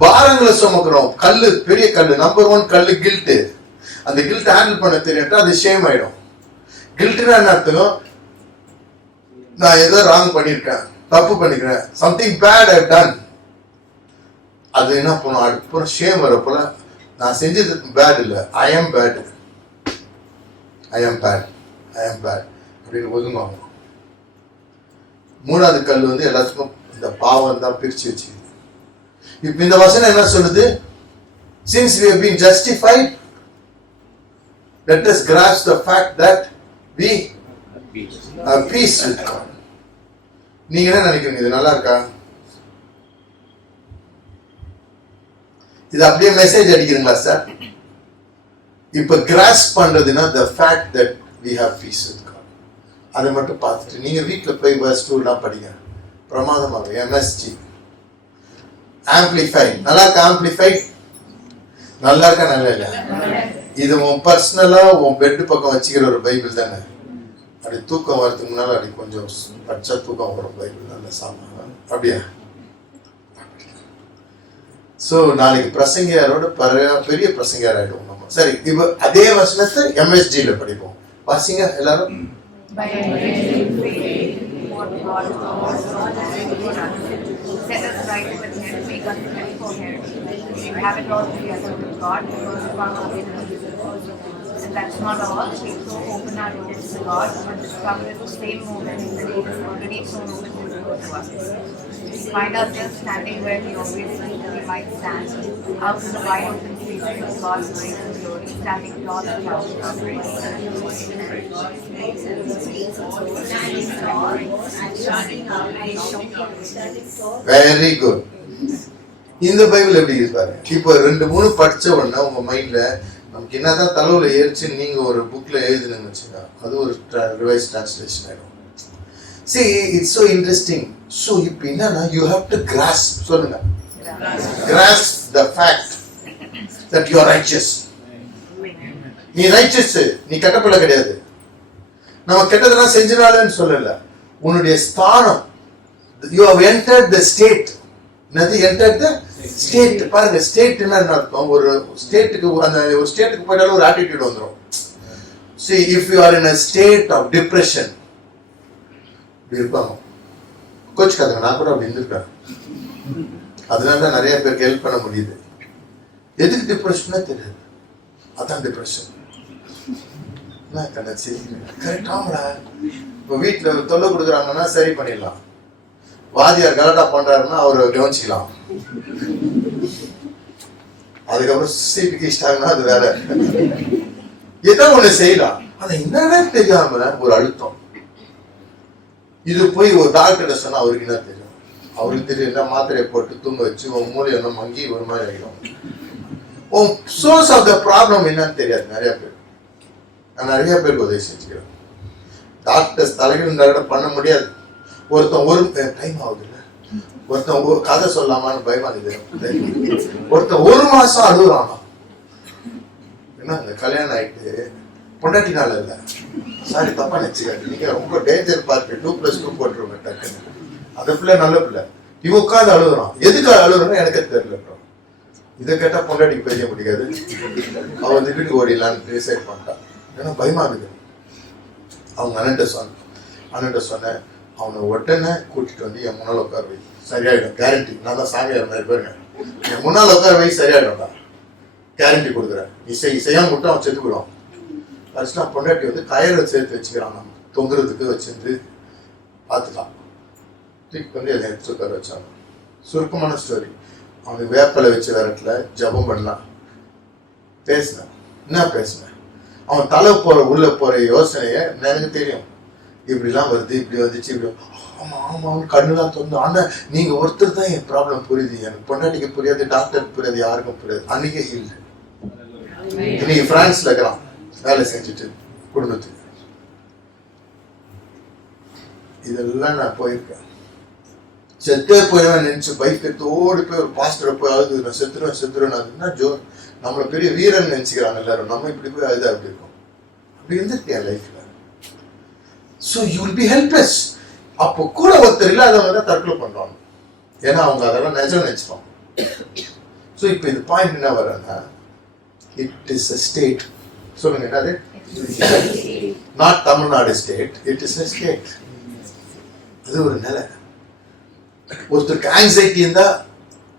பாரங்களை சுமக்கிறோம். கல்லு, பெரிய கல்லு, நம்பர் 1 கல்லு கில்ட். அந்த கில்ட் ஹேண்டில் பண்ண தெரியட்டா அது ஷேம் ஆயிடும். கில்ட்னா என்ன அர்த்தம்? நான் ஏதோ ராங் பண்ணிருக்கேன், தப்பு பண்ணிக்கிறேன், சம்திங் பேட் ஐ டன். அது என்ன பண்ணும், அதுக்கப்புறம் ஷேம் வரப்போல நான் செஞ்சது பேட் இல்லை, ஐ ஆம் பேட், ஐ ஆம் பேட், ஐ ஆம் பேட் அப்படின்னு ஒதுங்குவாங்க. 3வது கல் வந்து எல்லாத்துக்கும் இந்த பாவம் தான் பிரிச்சு வச்சுக்குது. இப்ப இந்த வசனம் என்ன சொல்லுது? Since we have been justified, let us grasp the fact that we have peace with God. நீங்க என்ன நினைக்கிறீங்க? இது நல்லா இருக்கா? இது அப்படியே மெசேஜ் அடிக்கிறீங்களா சார்? இப்ப கிராஸ்ப் பண்றதுன்னா the fact that we have peace with God. அதை மட்டும் பார்த்துட்டு நீங்க வீட்டுல போய் verse 2 படிங்க. பிரமாதமாக MSG ஆம்பிளிஃபைட். நல்லா இருக்கா? ஆம்பிளிஃபைட் நல்லா இருக்கா? நல்லா இல்ல? இது உன் பர்சனலா உன் பெட் பக்கம் வச்சுக்கிற ஒரு பைபிள் தானே. அப்படி தூக்கம் வரதுக்கு முன்னால அப்படி கொஞ்சம் படிச்சா தூக்கம் வரும் பைபிள். நல்ல சாமான் அப்படியா? சோ நாளைக்கு பிரசங்கியாரோட பெரிய பிரசங்கியார் ஆயிடுவோம் நம்ம. சரி, இப்ப அதே வசனத்தை MSG படிப்போம். வாசிங்க எல்லாரும். Set us right with Him, make us ready for Him. We have it all together with God because of our obedience. And that's not all. We so open our doors to God, but discover at the same moment that He is already so open His door to us. We find ourselves standing where we always think we might stand, out in the wide open spaces of God's grace and glory, standing tall and loud in our praise. Very good. இந்த Bible எப்படி இருப்பாரு? இப்போ 2-3 படிச்ச உடனே உங்க மைண்ட்ல நமக்கு என்னதான் தலைவுல ஏறிச்சு நீங்க ஒரு புக்ல எழுதுன்னு வச்சுங்க, அது ஒரு ரிவைஸ் டிரான்ஸ்லேஷன் ஆயிடும். See, it's so interesting. So இப்போ என்னன்னா you have to grasp, சொல்லுங்க, grasp the fact that you are righteous. நீ righteous, நீ கெட்ட பிள்ளை கிடையாது. நம்ம கெட்டதெல்லாம் செஞ்சனாலன்னு சொல்லல, உன்னுடைய ஸ்தானம். You have entered the state. என்னது entered the state? பாருங்க, ஸ்டேட் என்ன அர்த்தம்? ஒரு ஸ்டேட்டுக்கு, அந்த ஒரு ஸ்டேட்டுக்கு போயிட்டாலும் ஒரு ஆட்டிடியூட் வந்துடும். See, if you are in a state of depression, இருப்பாங்க. கோச்சுக்காதுங்க, நான் கூட அப்படி இருந்திருக்கேன். அதனால நிறைய பேருக்கு ஹெல்ப் பண்ண முடியுது. எதுக்கு டிப்ரெஷனே தெரியாது, அதான் டிப்ரெஷன். என்ன கண்ணாச்சு? கரெக்ட் ஆமாடா. இப்போ வீட்டில் தொல்லை கொடுக்குறாங்கன்னா சரி பண்ணிடலாம். வாதியார் கலட்டா பண்றாருன்னா அவரை கவனிச்சிக்கலாம். அதுக்கப்புறம் சீட்டுக்கு இஷ்டாங்கன்னா அது வேற. ஏதோ ஒண்ணு செய்யலாம். ஆனா என்னன்னா தெரியாம ஒரு அழுத்தம். இது போய் ஒரு டாக்டர்கிட்ட சொன்னா அவருக்கு என்ன தெரியும்? அவருக்கு தெரியல, மாத்திரையை போட்டு தூங்க வச்சு உன் மூளை என்ன மங்கி ஒரு மாதிரி ஆகிடும். உன் சோர்ஸ் ஆஃப் த ப்ராப்ளம் என்னன்னு தெரியாது நிறைய பேர். நான் நிறைய பேருக்கு உதவி செஞ்சுக்கிறேன். டாக்டர்ஸ் தலைகள் பண்ண முடியாது. ஒருத்தன் ஒரு டைம் ஆகுது இல்லை, ஒருத்தன் ஒரு கதை சொல்லாமான்னு பயமாகுது. ஒருத்தன் 1 மாசம் அழுகுறானா. என்ன இந்த கல்யாணம் ஆயிட்டு பொண்டாட்டி நாள் இல்லை, சாரி தப்பா நினைச்சுக்காது, நீங்க ரொம்ப டேஞ்சர் பார்த்து 2+2 போட்டுருங்க டக்குன்னு. அந்த பிள்ளை நல்ல பிள்ளை, இவ உட்காந்து அழுகுறான். எதுக்கு அழுகுறான்னு எனக்கு தெரியல. இதை கேட்டா பொண்டாட்டிக்கு பெரிய முடியாது, அவன் வந்து வீட்டுக்கு ஓடிடலான்னு டிசைட் பண்ணிட்டான். ஏன்னா பயமாகுது. அவங்க அண்ணன்ட்ட சொன்னேன், அவனை உடனே கூட்டிட்டு வந்து என் முன்னால் உட்கார வை, சரியாயிடும், கேரண்டி. நான் தான் சாமியார் மாதிரி பாருங்க, என் முன்னால் உட்கார வை, சரியாயிடும்டா, கேரண்டி கொடுக்குறேன். செய்யாம மட்டும் அவன் செத்து போயிடுவான். ஃபர்ஸ்ட் பொண்டாட்டி வந்து கயிறை சேர்த்து வச்சுக்கிறான், நம்ம தொங்குறதுக்கு வச்சிருந்து பார்த்துக்கலாம். தூக்கி வந்து அதை எடுத்து உட்கார வச்சாங்க. சுருக்கமான ஸ்டோரி. அவனுக்கு வேப்பலை வச்சு விரட்டல, ஜபம் பண்ணலாம். பேசினேன். என்ன பேசினேன்? அவன் தலை உள்ள போற யோசனைய எனக்கு தெரியும். இப்படிலாம் வருது, இப்படி வந்துச்சு, இப்படி ஆமா ஆமான்னு கண்ணுலாம் தோந்து. ஆனா நீங்க ஒருத்தர் தான் என் ப்ராப்ளம் புரியுது. எனக்கு பொண்டாட்டிக்கு புரியாது, டாக்டருக்கு புரியாது, யாருக்கும் புரியாது. அன்னைக்கே இல்லை. இன்னைக்கு பிரான்ஸ்ல இருக்கிறான் வேலை செஞ்சுட்டு குடும்பத்துக்கு. இதெல்லாம் நான் போயிருக்கேன். செத்தே போயிடுவேன் நினைச்சு பைக் எடுத்து ஓடி போய் ஒரு பாஸ்டரை போய் அழுது, நான் செத்துருவேன் அதுன்னா ஜோர். நம்மள பெரிய வீரன் நினைச்சுக்கிறாங்க எல்லாரும். நம்ம இப்படி போய் அழுதா அப்படி இருக்கும். அப்படி இருந்துட்டு என் லைஃப்ல. So you will be helpless. அப்போ கூட ஒருத்தர் இல்லாதவங்க தான் தற்கொலை பண்றாங்க. ஏன்னா அவங்க அதெல்லாம் நிஜம் நினைச்சிருவாங்க. ஸோ இப்போ இது பாயிண்ட் என்ன வரேன்னா, இட் இஸ் a ஸ்டேட். சொல்லுங்க என்னது? Not Tamil Nadu state, it is a state. அது ஒரு நிலை. ஒருத்தருக்கு ஆங்ஸைட்டி இருந்தா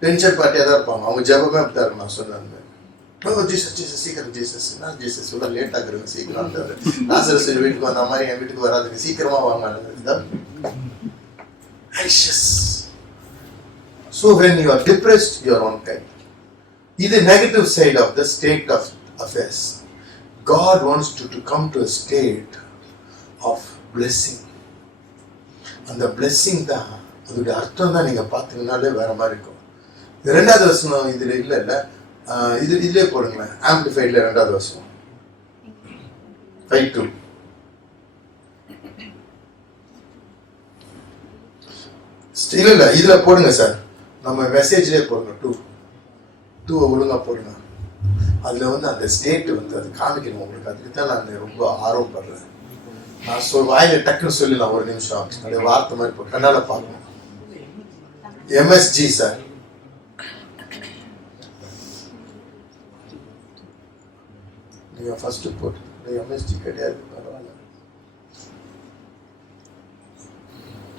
டென்ஷன் பார்ட்டியாக தான் இருப்பாங்க. அவங்க ஜெபமே அப்படிதான் இருக்கும். நான் சொன்னேன், ஜீசஸ் ஜீசஸ் சீக்கிரம் ஜீசஸ், என்ன ஜீசஸ் சொல்ல லேட் ஆகுறேங்க, சீக்கிரம் வந்தாரு. லாசரஸ் வீட்டுக்கு வந்த மாதிரி என் வீட்டுக்கு வராதுங்க, சீக்கிரமா வாங்க. Anxious. So when you are depressed, you are on kind. This is the negative side of the state of affairs. God wants you to come to a state of blessing. And the blessing தான் அதோட அர்த்தம் தான் நீங்க பார்த்தீங்கன்னாலே வேற மாதிரி இருக்கும். இது ரெண்டாவது வசனம் இதுல இல்ல இதுலயே போடுங்களேன். ஆம்பிளிஃபைட்ல ரெண்டாவது வசனம் 5:2. இல்ல இதுல போடுங்க சார், நம்ம மெசேஜ்லயே போடுங்க. 2 ஒழுங்கா போடுங்க. அதுல வந்து அந்த ஸ்டேட் வந்து அது காமிக்கணும் உங்களுக்கு. அதுக்கு தான் நான் ரொம்ப ஆர்வப்படுறேன். நான் வாயில டக்குன்னு சொல்லலாம், ஒரு நிமிஷம் அந்த வார்த்தை மாதிரி போட்டு கண்ணால பார்க்கணும். MSG சார், நீங்க ஃபர்ஸ்ட் போட்டு MSG கிடையாது, பரவாயில்ல.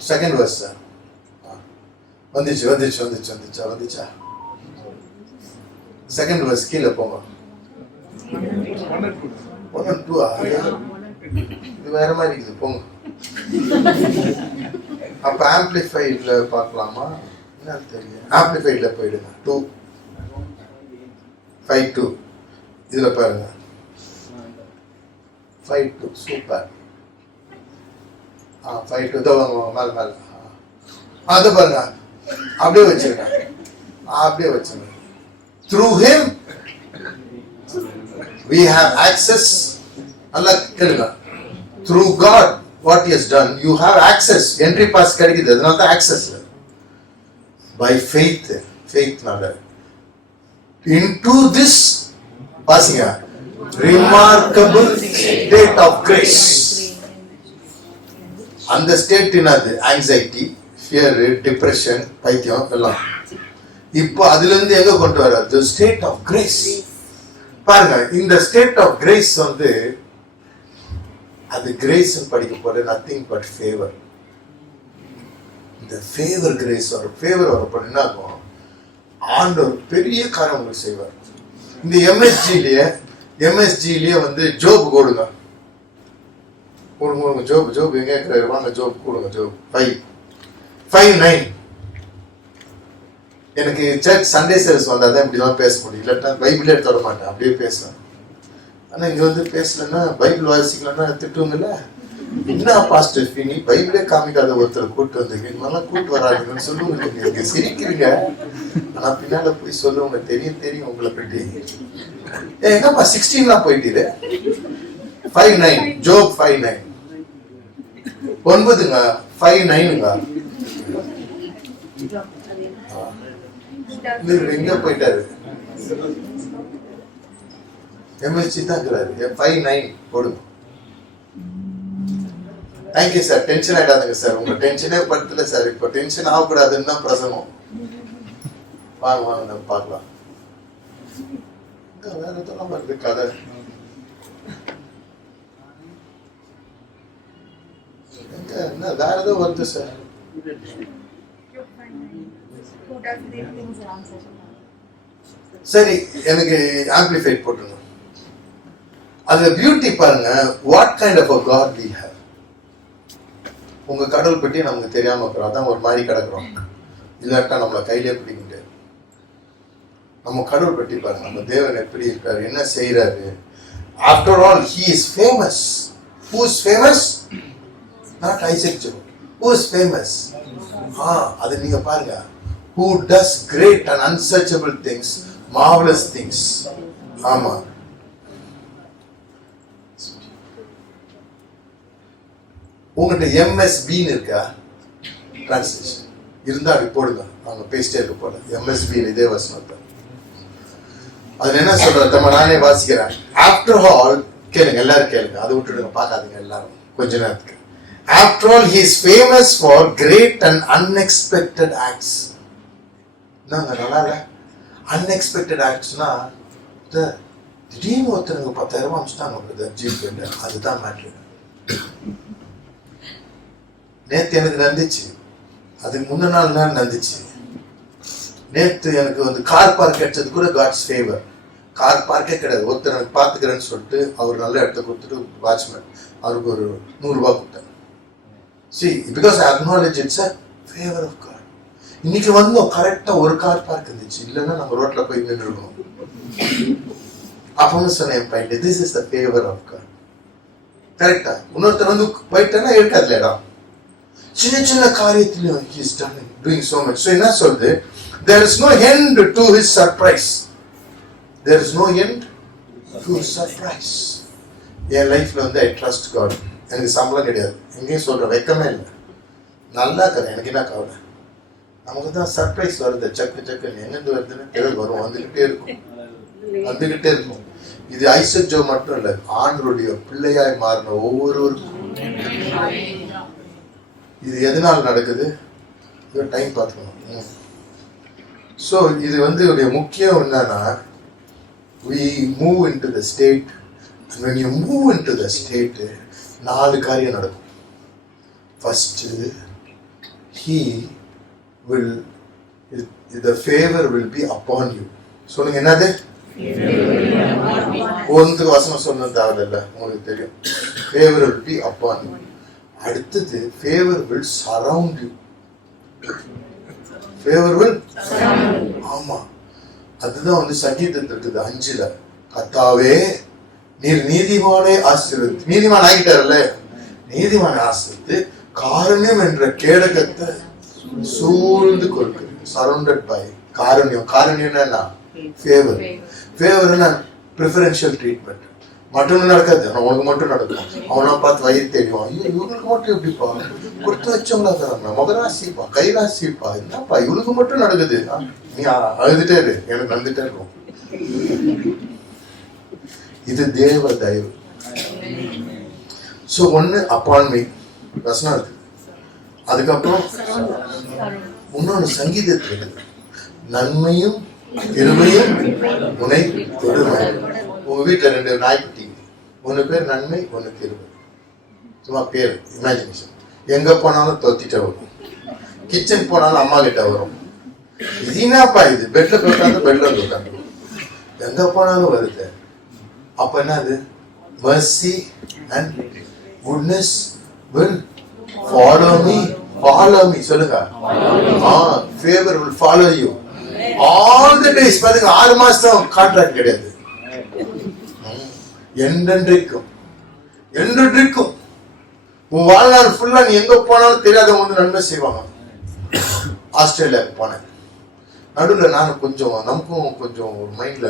செகண்ட் வர்ஸ் சார், வந்துச்சா செகண்ட் வர்ஸ் கீழே போங்க. 1 2 இது வேற மாதிரி இருக்குது, போங்க. அப்ப ஆம்பிளிஃபைட்ல பார்க்கலாமா? என்ன தெரியும், ஆம்பிளிஃபைட்ல போயிடுங்க. 2 5:2 இதுல பாருங்க. 5:2 சூப்பர். 5:2 தான் வாங்க மேல அது பாருங்க. அப்படியே வச்சிருங்க. Through him we have access. Allah கேளுங்க. Through God what he has done, you have access. Entry pass கிடைக்குது, அதனால தான் access. By faith நால into this பாசிங்க remarkable state of grace. அந்த ஸ்டேட் என்னது? ஆங்ஸைட்டி, ஃபியர், டிப்ரெஷன், பைத்தியம் எல்லாம். இப்போ அதுல இருந்து எங்க கொண்டு வர்றாரு? the state of grace. பாருங்க, இந்த ஸ்டேட் ஆஃப் கிரேஸ் வந்து அது கிரேஸ் படிக்க போற நத்திங் பட் ஃபேவர். இந்த ஃபேவர் கிரேஸ் ஒரு ஃபேவர் வரப்போ என்ன ஆகும்? ஆண்டவர் பெரிய காரியம் உங்களுக்கு செய்வார். இந்த MSGலயே வந்து ஜோப் கொடுங்க. ஜோப் எங்க இருக்கிறாரு? வாங்க ஜோப் கொடுங்க. ஜோப் 5:9. எனக்கு சர்ச் சண்டே சர்வீஸ் வந்தாதான் இப்படிலாம் பேச முடியும், இல்லாட்டா பைபிளே எடுத்து வர மாட்டேன், அப்படியே பேசுவேன். ஆனா இங்க வந்து பேசலன்னா, பைபிள் வாசிக்கலன்னா திட்டுவங்கல்ல. என்ன பாஸ்டர் நீ பைபிளே காமிக்காத ஒருத்தர் கூட்டு வந்தீங்க, இதெல்லாம் கூட்டு வராதுன்னு சொல்லுவாங்க. நீங்க சிரிக்கிறீங்க, ஆனா பின்னால போய் சொல்லுவாங்க, தெரியும் உங்களை பற்றி. என்னப்பா 16 போயிட்டு 5:9 ஜோப் 5:9 9ங்க 5:9ங்க. எங்க போயிட்டாரு? MSG தான் இருக்கிறாரு. 5:9 போடுங்க. Thank you sir. டென்ஷன் ஆயிடாதுங்க சார், உங்க டென்ஷனே படுத்தல சார். இப்போ டென்ஷன் ஆகக்கூடாதுன்னு தான் பிரசங்கம். வாங்க நம்ம பார்க்கலாம். வேற எதெல்லாம் வருது கதை. என்ன வேற ஏதோ வருது சார். சரி, எனக்கு ஆம்பிளிஃபைட் போட்டுருங்க. அதுல பியூட்டி பாருங்க. What kind of a God we have. உங்க கடவுள் பற்றி நமக்கு தெரியாம இருக்கிறோம், அதான் ஒரு மாதிரி கிடக்குறோம். இல்லாட்டா நம்மளை கையிலே பிடிக்க முடியாது. நம்ம கடவுள் பற்றி பாருங்க, நம்ம தேவன் எப்படி இருக்காரு, என்ன செய்யறாரு. After all he is famous. Who is famous? Not Isaac Job. Who is famous? அது நீங்க பாருங்க. Who does great and unsearchable things, marvelous things. ஆமா, உங்கள்கிட்ட MSBன்னு இருக்கா? டிரான்ஸ்லேஷன் இருந்தா அப்படி போடுங்க, அவங்க பேசிட்டே இருக்க போல. MSB இதே வசனத்தை அதுல என்ன சொல்ற நானே வாசிக்கிறேன். ஆஃப்டர் ஆல் கேளுங்க, எல்லாரும் கேளுங்க, அதை விட்டுடுங்க, பார்க்காதீங்க எல்லாரும் கொஞ்ச நேரத்துக்கு. After all, he is famous for great and unexpected acts. நாங்க நல்லா இல்ல, அன்எக்ஸ்பெக்டட் ஆக்ட்ஸ்னா திடீர்னு ஒருத்தருக்கு 10,000 அனுப்பிச்சிட்டாங்க ஜிபேல, அதுதான் மேட்ரு. நேத்து எனக்கு நடந்துச்சு, அதுக்கு முந்தின நாள் நேரம் நடந்துச்சு. நேத்து எனக்கு வந்து கார் பார்க் கிடைச்சது கூட காட்ஸ் ஃபேவர். கார் பார்க்கே கிடையாது, ஒருத்தர் எனக்கு பார்த்துக்கிறேன்னு சொல்லிட்டு அவர் நல்ல இடத்த கொடுத்துட்டு வாட்ச்மேன் அவருக்கு ஒரு 100 ரூபாய் கொடுத்தாங்க. See, because I acknowledge it's a favor of God. இன்னைக்கு வந்தோம், கரெக்டா ஒரு கார் பார்க் இருந்துச்சு, இல்லைன்னா நம்ம ரோட்ல போய் நின்று இருக்கோம். அப்பவும் சொன்னேன் point, this is the favor of God. கரெக்டா இன்னொருத்தர் வந்து போயிட்டேன்னா இருக்காதுல இடம். சின்ன சின்ன காரியத்திலும் he is doing so much. So என்ன சொல்றது, there is no end to his surprise. There is no end to his surprise. என் லைஃப்ல வந்து I trust God. எனக்கு சம்பளம் கிடையாது, எங்கேயும் சொல்ற வெக்கமே இல்லை, நல்லா இருக்கிறேன், எனக்கு என்ன கவலை. நமக்கு தான் சர்ப்ரைஸ் வருது, சக்குன்னு எங்கிருந்து வருதுன்னு தெரியல, வரும், வந்துகிட்டே இருக்கும். இது ஐசக் ஜோ மட்டும் இல்ல, ஆண்டவருடைய பிள்ளையாய் மாறின ஒவ்வொருவருக்கும் இது எதனால நடக்குது, டைம் பார்த்துக்கணும். ஸோ இது வந்து முக்கியம் என்னன்னா, we move into the state, and when you move into the state 4 காரியம் நடக்கும். First, he will, the favor will be upon you. சொல்லுங்க என்னது, ஒன்றுக்கு வசனம் சொன்ன தேவையில்ல, உங்களுக்கு தெரியும். favor will be upon you. அடுத்தது favor will surround you. favor will ஆமா, அதுதான் வந்து சங்கீதத்தில் இருக்குது 5ல, கர்த்தாவே நீர் நீதிமானை ஆசீர்வதி, நீதிமான் ஆகிட்டார்ல, நீதிமானை ஆசீர்வதித்து காருண்யம் என்ற கேடகத்தை சூழ்ந்து கொடுக்குது. சரௌண்டட் பை காருண்யம். காருண்யம்னா ஃபேவர். ஃபேவர்னா ப்ரிஃபரன்ஷியல் ட்ரீட்மெண்ட். மற்றவங்க நடக்காது, உனக்கு மட்டும் நடக்கும். அவனா பார்த்து வயிறு தேடிவான், ஐயோ இவங்களுக்கு மட்டும் எப்படிப்பா, கொடுத்து வச்சவங்களா தராங்க, முகராசிப்பா, கைராசிப்பா, என்னப்பா இவளுக்கு மட்டும் நடக்குது, நீ அழுதுட்டே இரு, எனக்கு நடந்துட்டே இருக்கும். இது தேவ தயவு. சோ ஒண்ணு அப்பான்மை வசனம் இருக்கு, அதுக்கப்புறம் இன்னொன்னு சங்கீதத்தில் இருக்குது, நன்மையும் கிருபையும் உன்னை தொடுமை. உங்க வீட்டுல 2 நாய்க்குட்டி, ஒன்னு பேர் நன்மை, ஒன்னு கிருபை. சும்மா பேர் இமேஜினேஷன். எங்க போனாலும் தொத்திட்ட வரும், கிச்சன் போனாலும் அம்மா கிட்ட வரும். இது என்னப்பா இது, பெட்ல உட்காந்து பெட்ல வந்து உட்காந்து எங்க போனாலும் வருது. அப்ப என்னது, mercy and goodness will follow me. சொல்லுங்க, favor will follow you all the days. பாருங்க, 6 மாசம் கான்ட்ராக்ட் கிடையாது, என்றென்றைக்கும் உன் வாழ்நாள் ஃபுல்லா நீ எங்க போனாலும் தெரியாதவங்க வந்து நன்மை செய்வாங்க. ஆஸ்திரேலியாவுக்கு போனேன், நடுவில் நான் கொஞ்சம் நமக்கும் கொஞ்சம் ஒரு மைண்ட்ல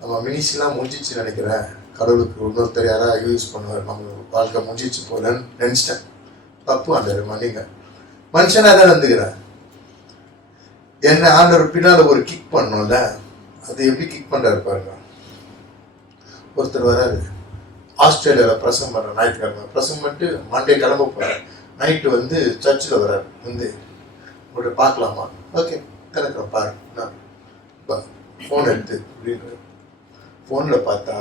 நம்ம மினிஸ்ட்ரிலாம் முடிஞ்சிச்சு நினைக்கிறேன், கடவுளுக்கு இன்னொருத்தர் யாராவது யூஸ் பண்ணுவார், நம்ம வாழ்க்கை முடிஞ்சிச்சு போலன்னு நினைச்சிட்டேன். தப்பு அந்த மணிங்க, மனுஷனா தான் வந்துக்கிறேன். என்ன ஆண்டவர் பின்னால ஒரு கிக் பண்ணோம்ல, அது எப்படி கிக் பண்றாரு பாருங்க. ஒருத்தர் வராரு, ஆஸ்திரேலியால பிரசங்கம் பண்ற, ஞாயிற்றுக்கிழமை பிரசங்கம் பண்ணிட்டு மண்டே கிளம்ப போறாரு. நைட்டு வந்து சர்ச்சில் வர்றாரு, வந்து உங்கள்கிட்ட பார்க்கலாமா, ஓகே திறக்கிறேன் பாரு, ஃபோன் எடுத்து அப்படின்னு. ஃபோன்ல பார்த்தா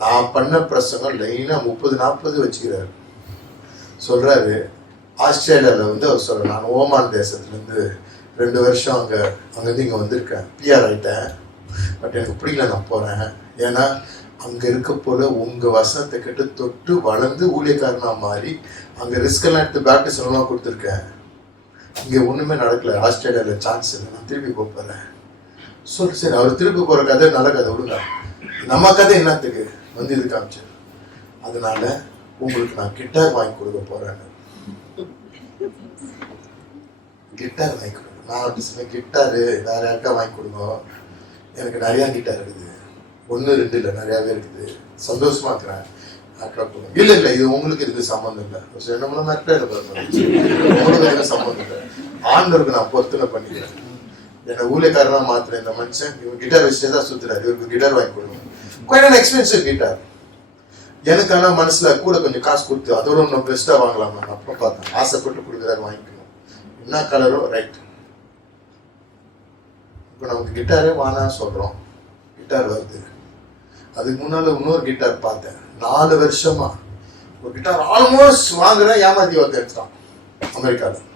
நான் பண்ண பிரசங்கம் லைனா 30-40 வச்சுக்கிறாரு. சொல்றாரு, ஆஸ்திரேலியாவில் வந்து அவர் சொல்ற, நான் ஓமான் தேசத்துலேருந்து 2 வருஷம் அங்கேருந்து இங்கே வந்திருக்கேன், பிஆர் ஆகிட்டேன், பட் எனக்கு பிடிக்கல, நான் போகிறேன். ஏன்னா அங்கே இருக்க போல உங்கள் வசனத்தை கிட்ட தொட்டு வளர்ந்து ஊழியக்காரனா மாறி அங்கே ரிஸ்கெல்லாம் எடுத்து பேப்டிசம்லாம் கொடுத்துருக்கேன். இங்கே ஒன்றுமே நடக்கல, ஆஸ்திரேலியாவில் சான்ஸ் இல்லை, நான் திருப்பி போகிறேன். சரி, அவர் திருப்பி போகிற கதை நல்ல கதை விடுங்க, நம்ம கதை என்னத்துக்கு வந்து இது காமிச்சு. அதனால உங்களுக்கு நான் கிட்டார் வாங்கி கொடுக்க போறேன். கிட்டார் வாங்கி கொடுங்க. நான் அப்படி சொன்னேன், கிட்டாரு வேற யாருக்கா வாங்கி கொடுங்க, எனக்கு நிறைய கிட்டார் இருக்குது, 1-2 இல்லை நிறையாவே இருக்குது, சந்தோஷமா இருக்கிறேன். இல்ல இது உங்களுக்கு இதுக்கு சம்பந்தம் இல்லை, உங்களுக்கு எனக்கு சம்பந்தம் இல்லை, ஆண்டவருக்கு நான் பொருத்தனை பண்ணிக்கிறேன். என்ன ஊழியக்காரனா மாத்திரம் இந்த மனுஷன் இவன் கிட்டார் வச்சுட்டு தான் சுத்துறாரு, இவருக்கு கிட்டார் வாங்கி கொடுங்க. கொஞ்சம் எக்ஸ்பென்சிவ் கிட்டார். எனக்கு ஆனா மனசுல கூட கொஞ்சம் காசு கொடுத்து அதோட இன்னும் பெஸ்டா வாங்கலாமா, அப்புறம் பார்த்தேன், ஆசைப்பட்டு கொடுக்குறாரு, வாங்கிக்கணும். என்ன கலரோ ரைட். இப்போ நமக்கு கிட்டாரே வானான்னு சொல்கிறோம், கிட்டார் வருது. அதுக்கு முன்னால் இன்னொரு கிட்டார் பார்த்தேன், 4 வருஷமா ஒரு கிட்டார் ஆல்மோஸ்ட் வாங்குறேன், ஏமாத்தி ஒருத்தர் எடுத்துட்டான் அமெரிக்காவில்.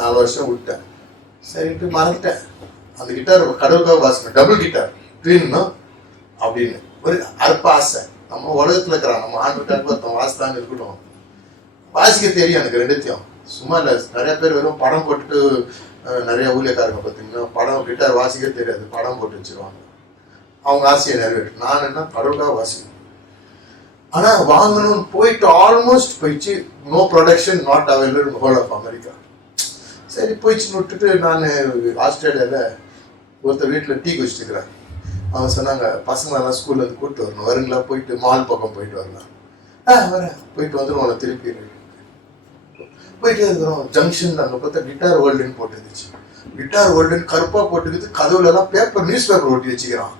4 வருஷம் விட்டேன், சரிட்டு மறந்துட்டேன். அந்த கிட்டார் கடவுளுக்காக வாசிக்கணும், டபுள் கிட்டார் ட்வின்னு அப்படின்னு ஒரு அற்ப ஆசை. நம்ம உலகத்தில் இருக்கிறான், நம்ம ஆண்டுக்காக ஒருத்தன் வாசித்தான்னு இருக்கட்டும். வாசிக்க தெரியும் எனக்கு ரெண்டுத்தையும், சும்மா இல்லை. நிறைய பேர் வெறும் படம் போட்டுட்டு, நிறைய ஊழியக்காரங்க பார்த்தீங்கன்னா படம் கிட்டார் வாசிக்க தெரியாது, படம் போட்டு வச்சுருவாங்க, அவங்க ஆசையை நிறைவேற்றும். நான் என்ன கடவுளுக்காக வாசிக்கணும். ஆனால் வாங்கணும்னு போயிட்டு ஆல்மோஸ்ட் போயிடுச்சு. No production, not available in whole of America. சரி போயிடுச்சுன்னு விட்டுட்டு நான் ஆஸ்திரேலியாவில் ஒருத்தர் வீட்டில் டீ குடிச்சிட்டுக்கிறேன். அவங்க சொன்னாங்க, பசங்களெல்லாம் ஸ்கூல்லேருந்து கூப்பிட்டு வரணும், வருங்களா, போயிட்டு மால் பக்கம் போயிட்டு வரலாம். வரேன், போயிட்டு வந்துடுவோம். திருப்பி போயிட்டே இருக்கிறோம். ஜங்ஷன் அங்கே பார்த்தா கிட்டார் வேர்ல்டுன்னு போட்டுருந்துச்சு. கிட்டார் வேர்ல்டுன்னு கருப்பாக போட்டுக்கிது, கதவுலலாம் நியூஸ் பேப்பர் ஒட்டி வச்சுக்கிறான்.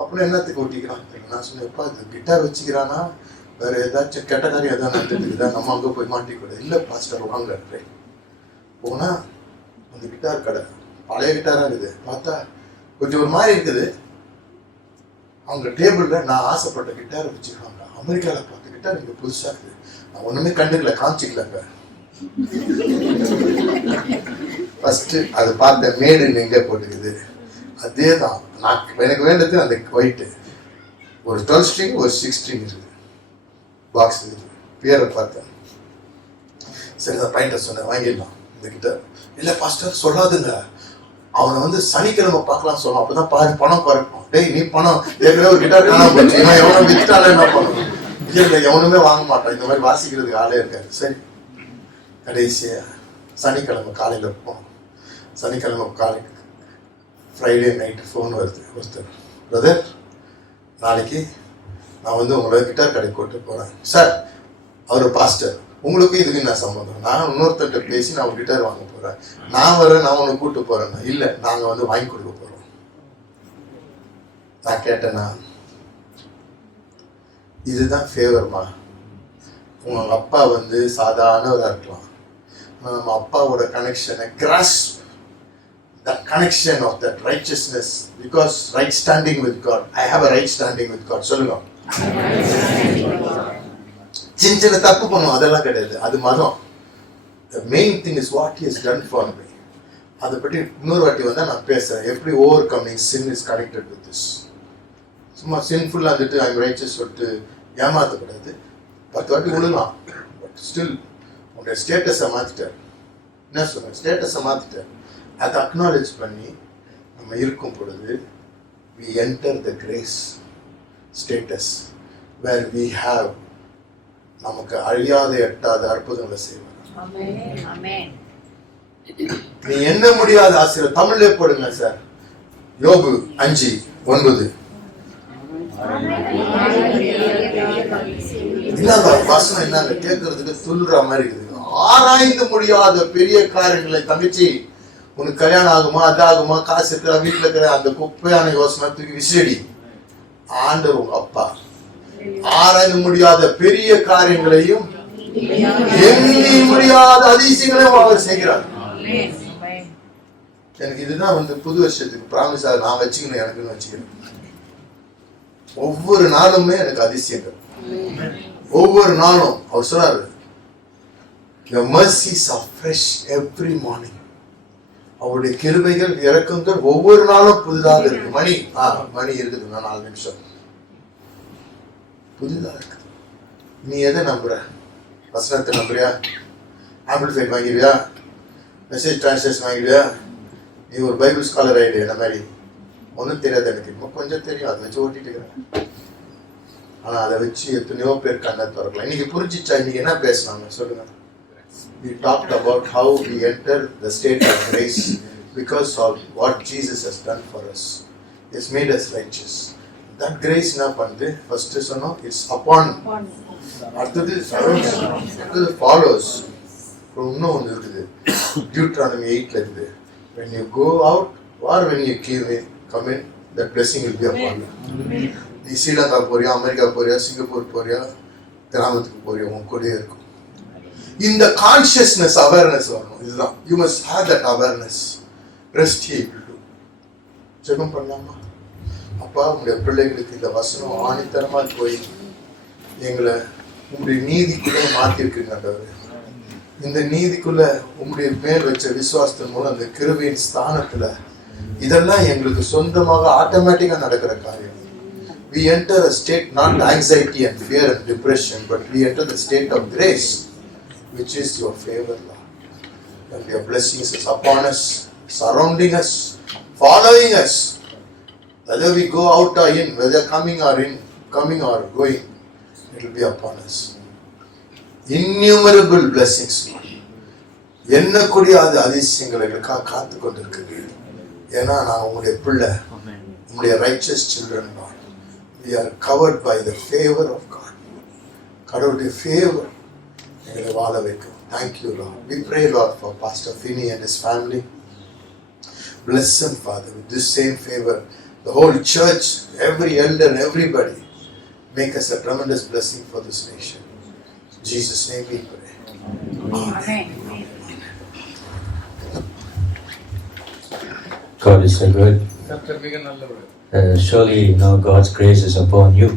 அப்புறம் என்னத்துக்கு ஒட்டிக்கிறான்? நான் சொன்னேன்ப்பா, இது கிட்டார் வச்சுக்கிறானா வேற ஏதாச்சும் கெட்ட காரியம் எதாவது நடந்துட்டுக்குதா, நம்ம அங்கே போய் மாட்டிக்கூடாது. இல்லை பாஸ்டர் வாங்க போனால் அந்த கிட்டார் கடை பழைய கிட்டாராக இருக்குது. பார்த்தா கொஞ்சம் ஒரு மாதிரி இருக்குது. அவங்க டேபிளில் நான் ஆசைப்பட்ட கிட்டாரை வச்சுருக்காங்க. அமெரிக்காவில் பார்த்த கிட்டார் இங்கே புதுசாக இருக்குது. நான் ஒன்றுமே கண்டுக்கல, காமிச்சிக்கலங்க. ஃபஸ்ட்டு அது பார்த்த மேடுன்னு எங்கே போட்டுக்குது, அதே தான் நான் எனக்கு வேண்டது. அந்த ஒயிட்டு ஒரு 12 ஸ்ட்ரிங் ஒரு 6 ஸ்ட்ரிங் இருக்குது, பாக்ஸ் இருக்குது. பேரை பார்த்தேன். சரி நான் பையன்ட்ட சொன்னேன், வாங்கிடலாம் இந்த கிட்டார். இல்லை பாஸ்டர் சொல்லாதுங்க, அவனை சனிக்கிழமை பார்க்கலாம் சொன்னான், அப்பதான் பாரு பணம் குறைப்பான். டேய் நீ பணம் ஏற்கனவே ஒரு கிட்டார் காணாம போச்சு, இவன் எவனை வித்துட்டாலே என்ன பண்ணணும்? இல்லை எவனுமே வாங்க மாட்டான், இந்த மாதிரி வாசிக்கிறதுக்கு ஆளே இருக்காரு. சரி கடைசியா சனிக்கிழமை காலையில் போனோம். சனிக்கிழமை காலைக்கு ஃப்ரைடே நைட்டு ஃபோன் வருது. ஒருத்தர், பிரதர் நாளைக்கு நான் உங்களை கிட்டார் கடைக்கு கூட்டு போகிறேன். சார் அவர் பாஸ்டர், உங்களுக்கு இதுக்கு என்ன சம்மந்தம்? நான் இன்னொருத்தர்கிட்ட பேசி நான் ஒரு கிட்டார் வாங்க போகிறேன், நான் வரேன், நான் உனக்கு கூப்பிட்டு போகிறேன்னா. இல்லை நாங்கள் வாங்கி கொடுக்க போகிறோம். நான் கேட்டேன்னா, இதுதான் ஃபேவர்மா. உங்கள் அப்பா சாதாரணவராக இருக்கலாம், நம்ம அப்பாவோட கனெக்ஷனை grass the connection of that righteousness, because right standing with God, I have a right standing with God. சொல்லுங்க. சின்ன தப்பு பண்ணும், அதெல்லாம் கிடையாது, அது மதம். The main thing is what he has done for me. அதை பற்றி இன்னொரு வாட்டி நான் பேசுறேன், எப்படி overcoming sin is connected with this. சும்மா சின்ஃபுல்லா I'm righteous சொல்லிட்டு ஏமாத்தக்கூடாது. 10 வாட்டி விழலாம், பட் ஸ்டில் உங்களுடைய ஸ்டேட்டஸை மாத்திட்டார். என்ன சொல்றேன், ஸ்டேட்டஸை மாத்திட்டார். அதை அக்னாலேஜ் பண்ணி நம்ம இருக்கும் பொழுது we enter the grace status where we have நமக்கு அழியாத எட்டாத அற்புதங்களை செய்வார். நீ என்ன முடியாத ஆசிரியர் தமிழ்ல போடுங்க சார். யோபு 5:9. என்னங்க வசனம், என்னங்க கேட்கறதுக்கு துள்ளுற மாதிரி இருக்குது. ஆராய்ந்து முடியாத பெரிய காரியங்களை தங்கச்சி, உனக்கு கல்யாணம் ஆகுமா, அதாகுமா, காசு இருக்கிற, வீட்டில் இருக்கிற அந்த குப்பையான யோசனை தூக்கி விசிறடி. ஆண்டவர் உங்க அப்பா ஆராய்ந்து முடியாத பெரிய காரியங்களையும் எண்ணி முடியாத அதிசயங்களையும் அவர் செய்கிறார். எனக்கு இதுதான் புது வருஷத்துக்கு ப்ராமிஸா நான் வச்சுக்கணும், எனக்குன்னு வச்சுக்கணும். ஒவ்வொரு நாளுமே எனக்கு அதிசயங்கள். ஒவ்வொரு நாளும் அவர் சொல்றாரு, your mercies are fresh every morning. அவருடைய கிருபைகள் இறக்கங்கள் ஒவ்வொரு நாளும் புதிதாக இருக்கு. மணி இருக்குதுங்க, 4 நிமிஷம் புதிதாக இருக்குது. நீ எதை நம்புற? வசனத்தை நம்புறியா? ஆம்பிளிஃபைட் வாங்கிடுவியா? மெசேஜ் டிரான்ஸ்லேஷன் வாங்கிடுவியா? நீ ஒரு பைபிள் ஸ்காலர் ஆயிடு. என்ன மாதிரி ஒன்றும் தெரியாது எனக்கு, இன்னும் கொஞ்சம் தெரியும், அதை வச்சு ஓட்டிட்டு இருக்கிறேன். ஆனா அதை வச்சு எத்தனையோ பேர் கண்ணை திறக்கலாம். இன்னைக்கு புரிஞ்சிச்சா? இன்னைக்கு என்ன பேசினாங்க சொல்லுங்க? We talked about how we enter the state of grace because of what Jesus has done for us. He has made us righteous. That grace என்ன பண்ணுது? First சொன்னோம், it's upon. அடுத்தது follows. இன்னும் ஒன்று இருக்குது, Deuteronomy 8 இருக்குது. When you go out or when you come in, that blessing will be upon you. நீ ஸ்ரீலங்கா போறியா, அமெரிக்கா போறியா, சிங்கப்பூர் போறியா, கிராமத்துக்கு போறியா, உன் கூடயே இருக்கும். இந்த கான்சியஸ்னஸ் அவேர்னஸ் வரணும். இதுதான், you must have that awareness. Rest able to ஜெபம் பண்ணலாமா? அப்பா, உங்களுடைய பிள்ளைகளுக்கு இந்த வசனம் ஆணித்தரமா போய் எங்களை உங்களுடைய நீதிக்குள்ள மாத்திருக்குங்க ஆண்டவரே. இந்த நீதிக்குள்ள உங்களுடைய மேல் வச்ச விசுவாசத்தின் மூலம் அந்த கிருபையின் ஸ்தானத்துல இதெல்லாம் எங்களுக்கு சொந்தமாக ஆட்டோமேட்டிக்கா நடக்கிற காரியம். We enter a state not anxiety and fear and depression, but we enter the state of grace, which is your favor, Lord. And your blessings is upon us, surrounding us, following us. Whether we go out or in, whether coming or going, it will be upon us. Innumerable blessings. எண்ணக்கூடிய அதிசயங்கள் எங்களுக்காக காத்து கொண்டிருக்கு. ஏன்னா நான் உங்களுடைய பிள்ளை, உங்களுடைய righteous children, Lord. We are covered by the favor of God. கடவுளுடைய favor எங்களை வாழ வைக்கும். Thank you, Lord. We pray, Lord, for Pastor Finney and his family. Bless him, Father, with this same favor. The whole church, every elder, everybody, make us a tremendous blessing for this nation. In Jesus' name we pray. Amen. God is so good. கர்த்தர் மிக நல்லவர். Surely now God's grace is upon you.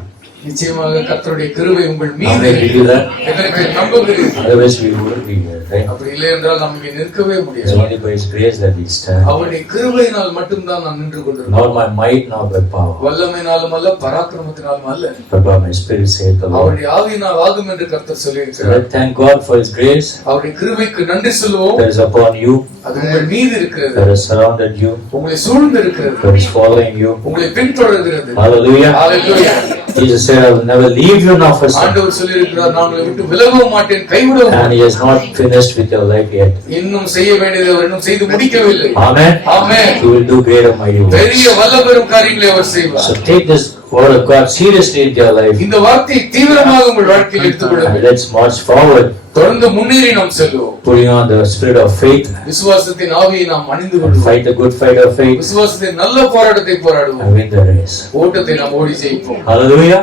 நிச்சயமாக கர்த்தருடைய கிருபை உங்கள் How மீது many believe that? எத்தனை பேர் நம்புகிறீர்கள்? Otherwise we wouldn't be here, right? அப்படி இல்லை என்றால் நாம் இங்கே நிற்கவே It's முடியாது. only by His grace that we stand. அவருடைய கிருபையினால் மட்டும்தான் நாம் நின்று கொண்டிருக்கிறோம். Not by might, not by power, வல்லமையினாலும் அல்ல, பராக்கிரமத்தினாலும் அல்ல, but by my Spirit, saith the Lord. அவருடைய ஆவியினால் ஆகும் என்று கர்த்தர் So சொல்லியிருக்கிறார். let's thank God for His grace அவருடைய கிருபைக்கு நன்றி சொல்லுவோம். that is upon you, அது உங்கள் மீது இருக்கிறது, that has surrounded you, உங்களை சூழ்ந்து இருக்கிறது, that is following you. உங்களை பின்தொடர்கிறது. Hallelujah. Hallelujah. Jesus said, I will never leave you nor forsake you. ஆண்டவர் சொல்லியிருக்கிறார், நான் உங்களை விட்டு விலகவும் மாட்டேன், கைவிடவும் And மாட்டேன். He has not finished with your life yet. இன்னும் செய்ய வேண்டியதை அவர் இன்னும் செய்து முடிக்கவில்லை. Amen. Amen. He will do great and mighty works. பெரிய வல்லபெரும் காரியங்களை அவர் செய்வார். So take this word of God seriously in your life இந்த வார்த்தையை தீவிரமாக உங்கள் வாழ்க்கையில் and எடுத்துக்கொள்ளுங்கள். let's march forward, தொடர்ந்து முன்னேறி நாம் செல்வோம். putting on the spirit of faith விசுவாசத்தின் ஆவியை நாம் அணிந்து and கொள்வோம். fight the good fight of faith விசுவாசத்தின் நல்ல போராட்டத்தை போராடுவோம். and win the race. ஓட்டத்தை நாம் ஓடி ஜெயிப்போம். Hallelujah.